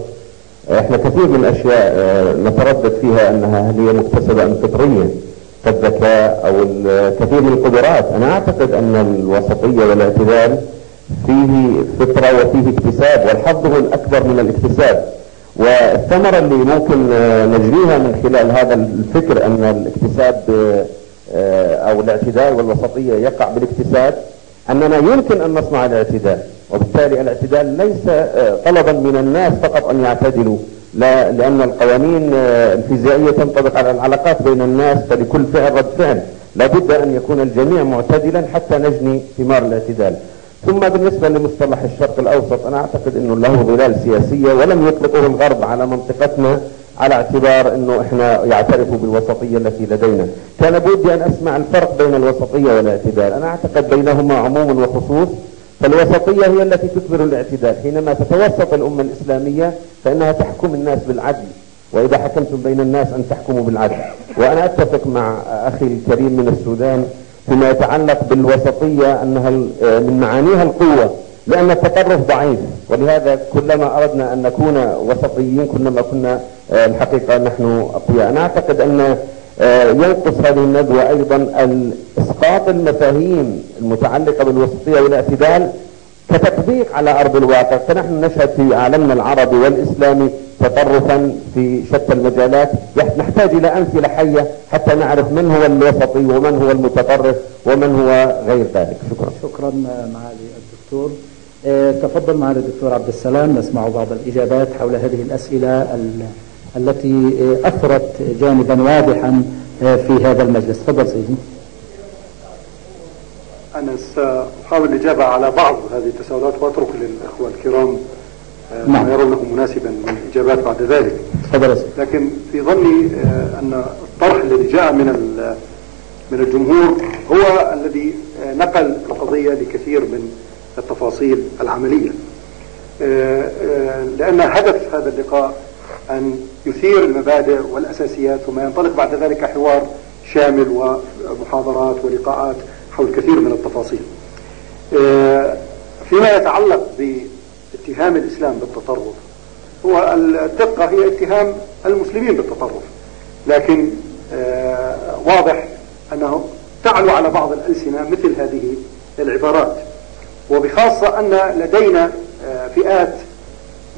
احنا كثير من الأشياء نتردد فيها أنها هل هي مكتسبة أم فطرية، كالذكاء أو الكثير من القدرات. أنا أعتقد أن الوسطية والاعتدال فيه فطرة وفيه اكتساب، والحظ هو الأكبر من الاكتساب. والثمرة اللي ممكن نجريها من خلال هذا الفكر أن الاكتساب أو الاعتدال والوسطية يقع بالاكتساب، أننا يمكن أن نصنع الاعتدال. وبالتالي الاعتدال ليس طلبا من الناس فقط أن يعتدلوا، لا، لأن القوانين الفيزيائية تنطبق على العلاقات بين الناس، فلكل فعل رد فعل. لابد أن يكون الجميع معتدلا حتى نجني ثمار الاعتدال. ثم بالنسبة لمصطلح الشرق الأوسط، أنا أعتقد أنه له ظلال سياسية ولم يطلقه الغرب على منطقتنا على اعتبار أنه إحنا يعترفوا بالوسطية التي لدينا. كان بودي أن أسمع الفرق بين الوسطية والاعتدال. أنا أعتقد بينهما عموم وخصوص. فالوسطية هي التي تثمر الاعتدال. حينما تتوسط الأمة الإسلامية فإنها تحكم الناس بالعدل، وإذا حكمتم بين الناس أن تحكموا بالعدل. وأنا أتفق مع أخي الكريم من السودان فيما يتعلق بالوسطية أنها من معانيها القوة، لأن التطرف ضعيف، ولهذا كلما أردنا أن نكون وسطيين كلما كنا الحقيقة نحن أقوياء. أنا أعتقد أن ينقص هذه الندوة أيضا إسقاط المفاهيم المتعلقة بالوسطية والاعتدال كتطبيق على أرض الواقع. فنحن نشهد في عالمنا العربي والإسلامي تطرفا في شتى المجالات، نحتاج إلى أمثلة حية حتى نعرف من هو الوسطي ومن هو المتطرف ومن هو غير ذلك. شكرا معالي الدكتور. تفضل معالي الدكتور عبد السلام، نسمع بعض الإجابات حول هذه الأسئلة التي أثرت جانبا واضحا في هذا المجلس. تفضل سيدي. أنا سأحاول الإجابة على بعض هذه التساؤلات وأترك للأخوة الكرام ما يرونه مناسبا من الإجابات بعد ذلك. تفضل. لكن في ظني أن الطرح الذي جاء من الجمهور هو الذي نقل القضية لكثير من التفاصيل العملية. لأن هدف هذا اللقاء أن يثير المبادئ والأساسيات ثم ينطلق بعد ذلك حوار شامل ومحاضرات ولقاءات حول كثير من التفاصيل. فيما يتعلق باتهام الإسلام بالتطرف، هو الدقة هي اتهام المسلمين بالتطرف، لكن واضح أنه تعلو على بعض الألسنة مثل هذه العبارات، وبخاصة أن لدينا فئات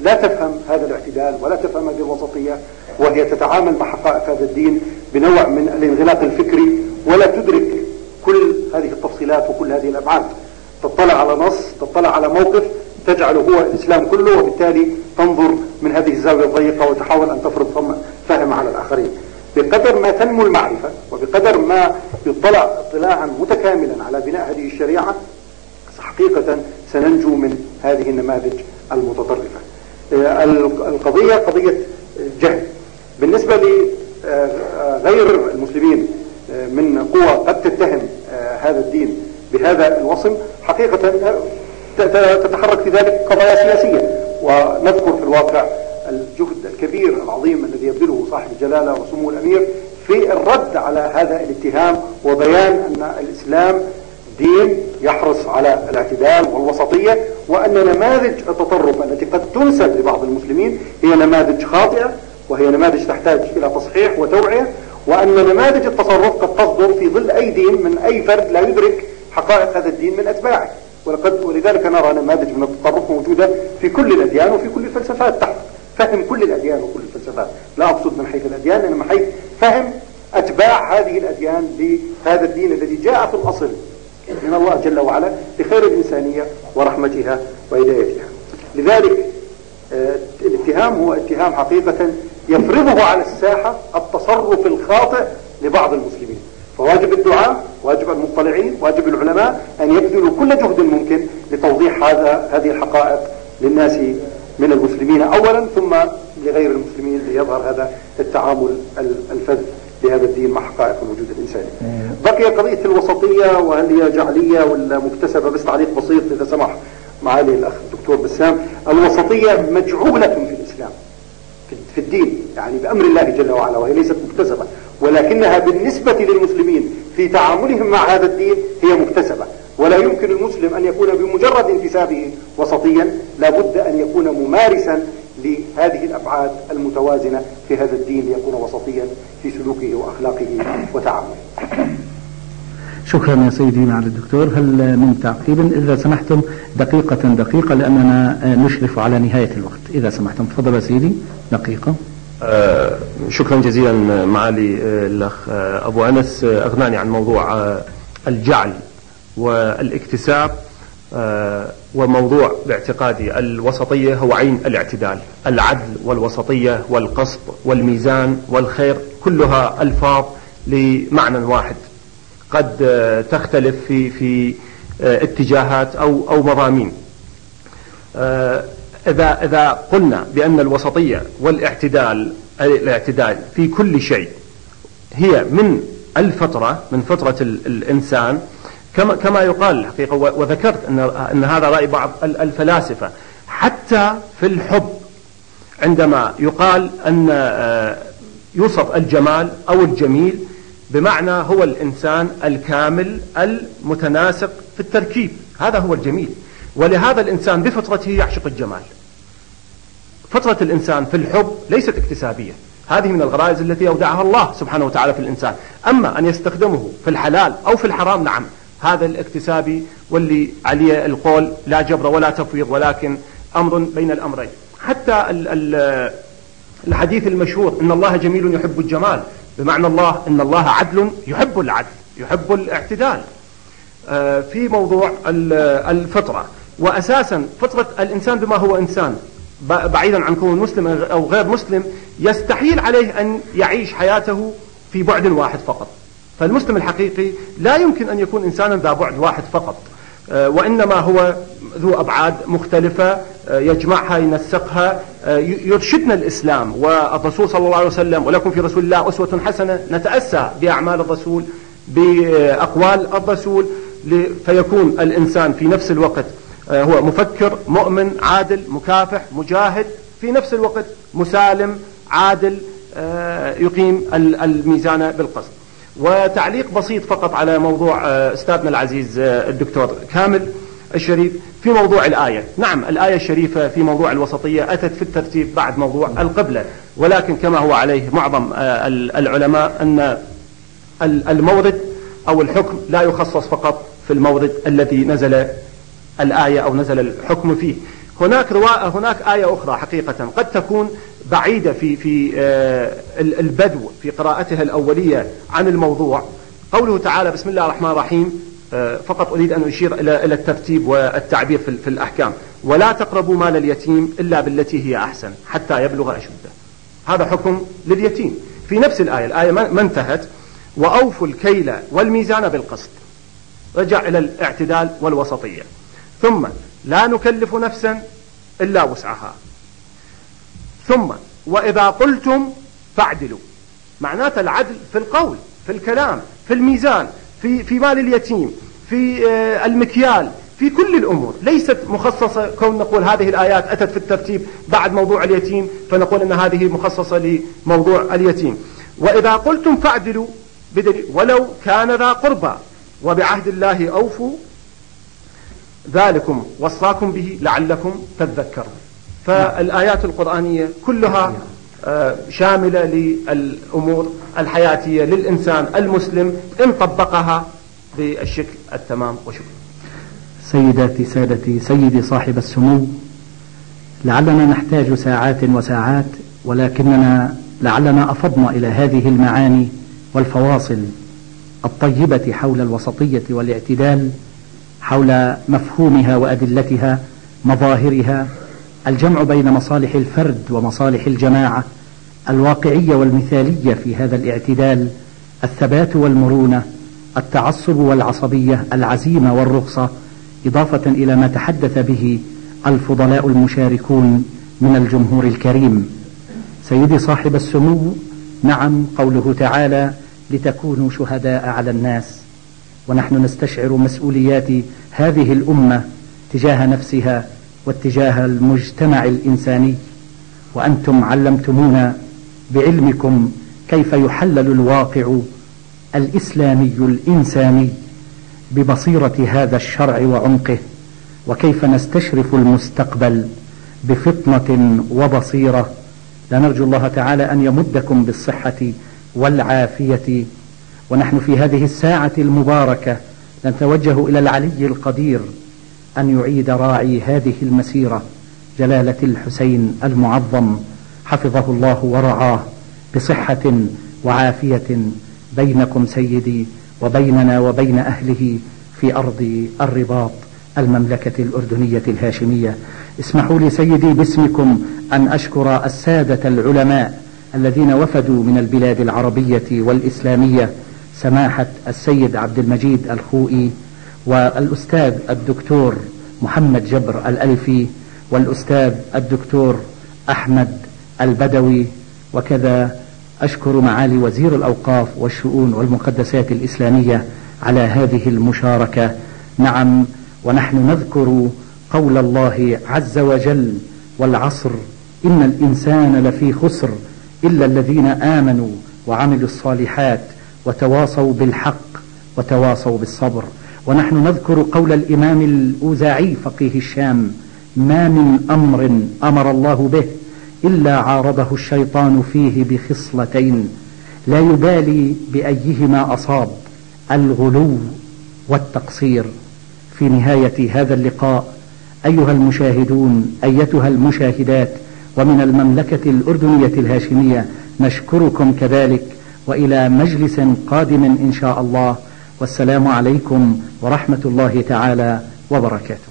لا تفهم هذا الاعتدال ولا تفهم هذه الوسطية، وهي تتعامل مع حقائق هذا الدين بنوع من الانغلاق الفكري، ولا تدرك كل هذه التفصيلات وكل هذه الأبعاد. تطلع على نص، تطلع على موقف تجعله هو الإسلام كله، وبالتالي تنظر من هذه الزاوية الضيقة وتحاول أن تفرض فهم على الآخرين. بقدر ما تنمو المعرفة وبقدر ما يطلع اطلاعا متكاملا على بناء هذه الشريعة، حقيقة سننجو من هذه النماذج المتطرفة. القضية قضية جهل. بالنسبة لغير المسلمين من قوى قد تتهم هذا الدين بهذا الوصم، حقيقة تتحرك في ذلك قضايا سياسية، ونذكر في الواقع الجهد الكبير العظيم الذي يبذله صاحب الجلالة وسمو الأمير في الرد على هذا الاتهام وبيان أن الإسلام دين يحرص على الاعتدال والوسطية، وأن نماذج التطرف التي قد تنسب لبعض المسلمين هي نماذج خاطئة، وهي نماذج تحتاج إلى تصحيح وتوعية، وأن نماذج التصرف قد تصدر في ظل أي دين من أي فرد لا يدرك حقائق هذا الدين من أتباعه. ولذلك نرى نماذج من التطرف موجودة في كل الأديان وفي كل الفلسفات، تحت فهم كل الأديان وكل الفلسفات، لا أقصد من حيث الأديان، إنما من حيث فهم أتباع هذه الأديان لهذا الدين الذي جاء في الأصل من الله جل وعلا لخير الإنسانية ورحمتها وهدايتها. لذلك الاتهام هو اتهام حقيقة يفرضه على الساحة التصرف الخاطئ لبعض المسلمين، فواجب الدعاء، واجب المطلعين، واجب العلماء أن يبذلوا كل جهد ممكن لتوضيح هذه الحقائق للناس من المسلمين أولا، ثم لغير المسلمين ليظهر هذا التعامل الفذ لهذا الدين مع حقائق الوجود الإنساني. بقي قضية الوسطية، وهل هي جعلية ولا مكتسبة؟ بس تعليق بسيط إذا سمح معالي الأخ الدكتور بسام. الوسطية مجعولة في الإسلام في الدين، يعني بأمر الله جل وعلا، وهي ليست مكتسبة، ولكنها بالنسبة للمسلمين في تعاملهم مع هذا الدين هي مكتسبة. ولا يمكن المسلم أن يكون بمجرد انتسابه وسطيا، لابد أن يكون ممارسا لهذه الأبعاد المتوازنة في هذا الدين ليكون وسطيا في سلوكه وأخلاقه وتعامله. شكرا يا سيدي معالي الدكتور. هل من تعقيب إذا سمحتم دقيقة لأننا نشرف على نهاية الوقت، إذا سمحتم تفضل يا سيدي دقيقة. شكرا جزيلا معالي الأخ أبو أنس، أغناني عن موضوع الجعل والاكتساب، وموضوع باعتقادي الوسطية هو عين الاعتدال. العدل والوسطية والقسط والميزان والخير كلها ألفاظ لمعنى واحد، قد تختلف في اتجاهات أو مضامين. إذا قلنا بأن الوسطية والاعتدال في كل شيء هي من الفطرة، من فطرة الإنسان، كما يقال الحقيقة، وذكرت أن هذا رأي بعض الفلاسفة، حتى في الحب عندما يقال أن يوصف الجمال أو الجميل بمعنى هو الإنسان الكامل المتناسق في التركيب، هذا هو الجميل. ولهذا الإنسان بفطرته يعشق الجمال. فطرة الإنسان في الحب ليست اكتسابية، هذه من الغرائز التي أودعها الله سبحانه وتعالى في الإنسان. أما أن يستخدمه في الحلال أو في الحرام، نعم هذا الاكتسابي، واللي عليه القول لا جبر ولا تفويض، ولكن أمر بين الأمرين. حتى الحديث المشهور إن الله جميل يحب الجمال، بمعنى إن الله عدل يحب العدل، يحب الاعتدال في موضوع الفطرة. وأساسا فطرة الإنسان بما هو إنسان، بعيدا عن كون مسلم أو غير مسلم، يستحيل عليه أن يعيش حياته في بعد واحد فقط. فالمسلم الحقيقي لا يمكن أن يكون إنسانا ذا بعد واحد فقط، وإنما هو ذو أبعاد مختلفة يجمعها ينسقها. يرشدنا الإسلام والرسول صلى الله عليه وسلم: ولكم في رسول الله أسوة حسنة. نتأسى بأعمال الرسول، بأقوال الرسول، فيكون الإنسان في نفس الوقت هو مفكر مؤمن عادل مكافح مجاهد في نفس الوقت مسالم عادل يقيم الميزان بالقسط. وتعليق بسيط فقط على موضوع أستاذنا العزيز الدكتور كامل الشريف في موضوع الآية. نعم الآية الشريفة في موضوع الوسطية أتت في الترتيب بعد موضوع القبلة، ولكن كما هو عليه معظم العلماء أن المورد أو الحكم لا يخصص فقط في المورد الذي نزل الآية أو نزل الحكم فيه. هناك آية أخرى حقيقة قد تكون بعيدة في البدو في قراءتها الأولية عن الموضوع. قوله تعالى بسم الله الرحمن الرحيم، فقط أريد أن أشير إلى الترتيب والتعبير في الأحكام. ولا تقربوا مال اليتيم إلا بالتي هي أحسن حتى يبلغ أشده. هذا حكم لليتيم في نفس الآية ما انتهت. وأوفوا الكيل والميزان بالقسط، رجع إلى الاعتدال والوسطية. ثم لا نكلف نفسا إلا وسعها. ثم وإذا قلتم فاعدلوا، معناته العدل في القول في الكلام في الميزان في مال اليتيم في المكيال في كل الأمور، ليست مخصصة كون نقول هذه الآيات أتت في الترتيب بعد موضوع اليتيم فنقول أن هذه مخصصة لموضوع اليتيم. وإذا قلتم فاعدلوا ولو كان ذا قربى وبعهد الله أوفوا ذلكم وصاكم به لعلكم تذكرون. فالآيات القرآنية كلها شاملة للأمور الحياتية للإنسان المسلم إن طبقها بالشكل التمام. وشكرا. سيداتي سادتي، سيدي صاحب السمو، لعلنا نحتاج ساعات وساعات، ولكننا لعلنا أفضنا إلى هذه المعاني والفواصل الطيبة حول الوسطية والاعتدال، حول مفهومها وأدلتها مظاهرها، الجمع بين مصالح الفرد ومصالح الجماعة، الواقعية والمثالية في هذا الاعتدال، الثبات والمرونة، التعصب والعصبية، العزيمة والرخصة، إضافة إلى ما تحدث به الفضلاء المشاركون من الجمهور الكريم. سيدي صاحب السمو، نعم قوله تعالى لتكونوا شهداء على الناس، ونحن نستشعر مسؤوليات هذه الأمة تجاه نفسها واتجاه المجتمع الإنساني، وأنتم علمتمونا بعلمكم كيف يحلل الواقع الإسلامي الإنساني ببصيرة هذا الشرع وعمقه، وكيف نستشرف المستقبل بفطنة وبصيرة. لنرجو الله تعالى أن يمدكم بالصحة والعافية. ونحن في هذه الساعة المباركة نتوجه إلى العلي القدير أن يعيد راعي هذه المسيرة جلالة الحسين المعظم حفظه الله ورعاه بصحة وعافية بينكم سيدي وبيننا وبين أهله في أرض الرباط المملكة الأردنية الهاشمية. اسمحوا لي سيدي باسمكم أن أشكر السادة العلماء الذين وفدوا من البلاد العربية والإسلامية، سماحة السيد عبد المجيد الخوئي، والأستاذ الدكتور محمد جبر الألفي، والأستاذ الدكتور أحمد البدوي، وكذا أشكر معالي وزير الأوقاف والشؤون والمقدسات الإسلامية على هذه المشاركة. نعم، ونحن نذكر قول الله عز وجل: والعصر إن الإنسان لفي خسر إلا الذين آمنوا وعملوا الصالحات وتواصوا بالحق وتواصوا بالصبر. ونحن نذكر قول الإمام الأوزاعي فقيه الشام: ما من أمر أمر الله به إلا عارضه الشيطان فيه بخصلتين لا يبالي بأيهما أصاب: الغلو والتقصير. في نهاية هذا اللقاء أيها المشاهدون أيتها المشاهدات ومن المملكة الأردنية الهاشمية نشكركم كذلك، وإلى مجلس قادم إن شاء الله، والسلام عليكم ورحمة الله تعالى وبركاته.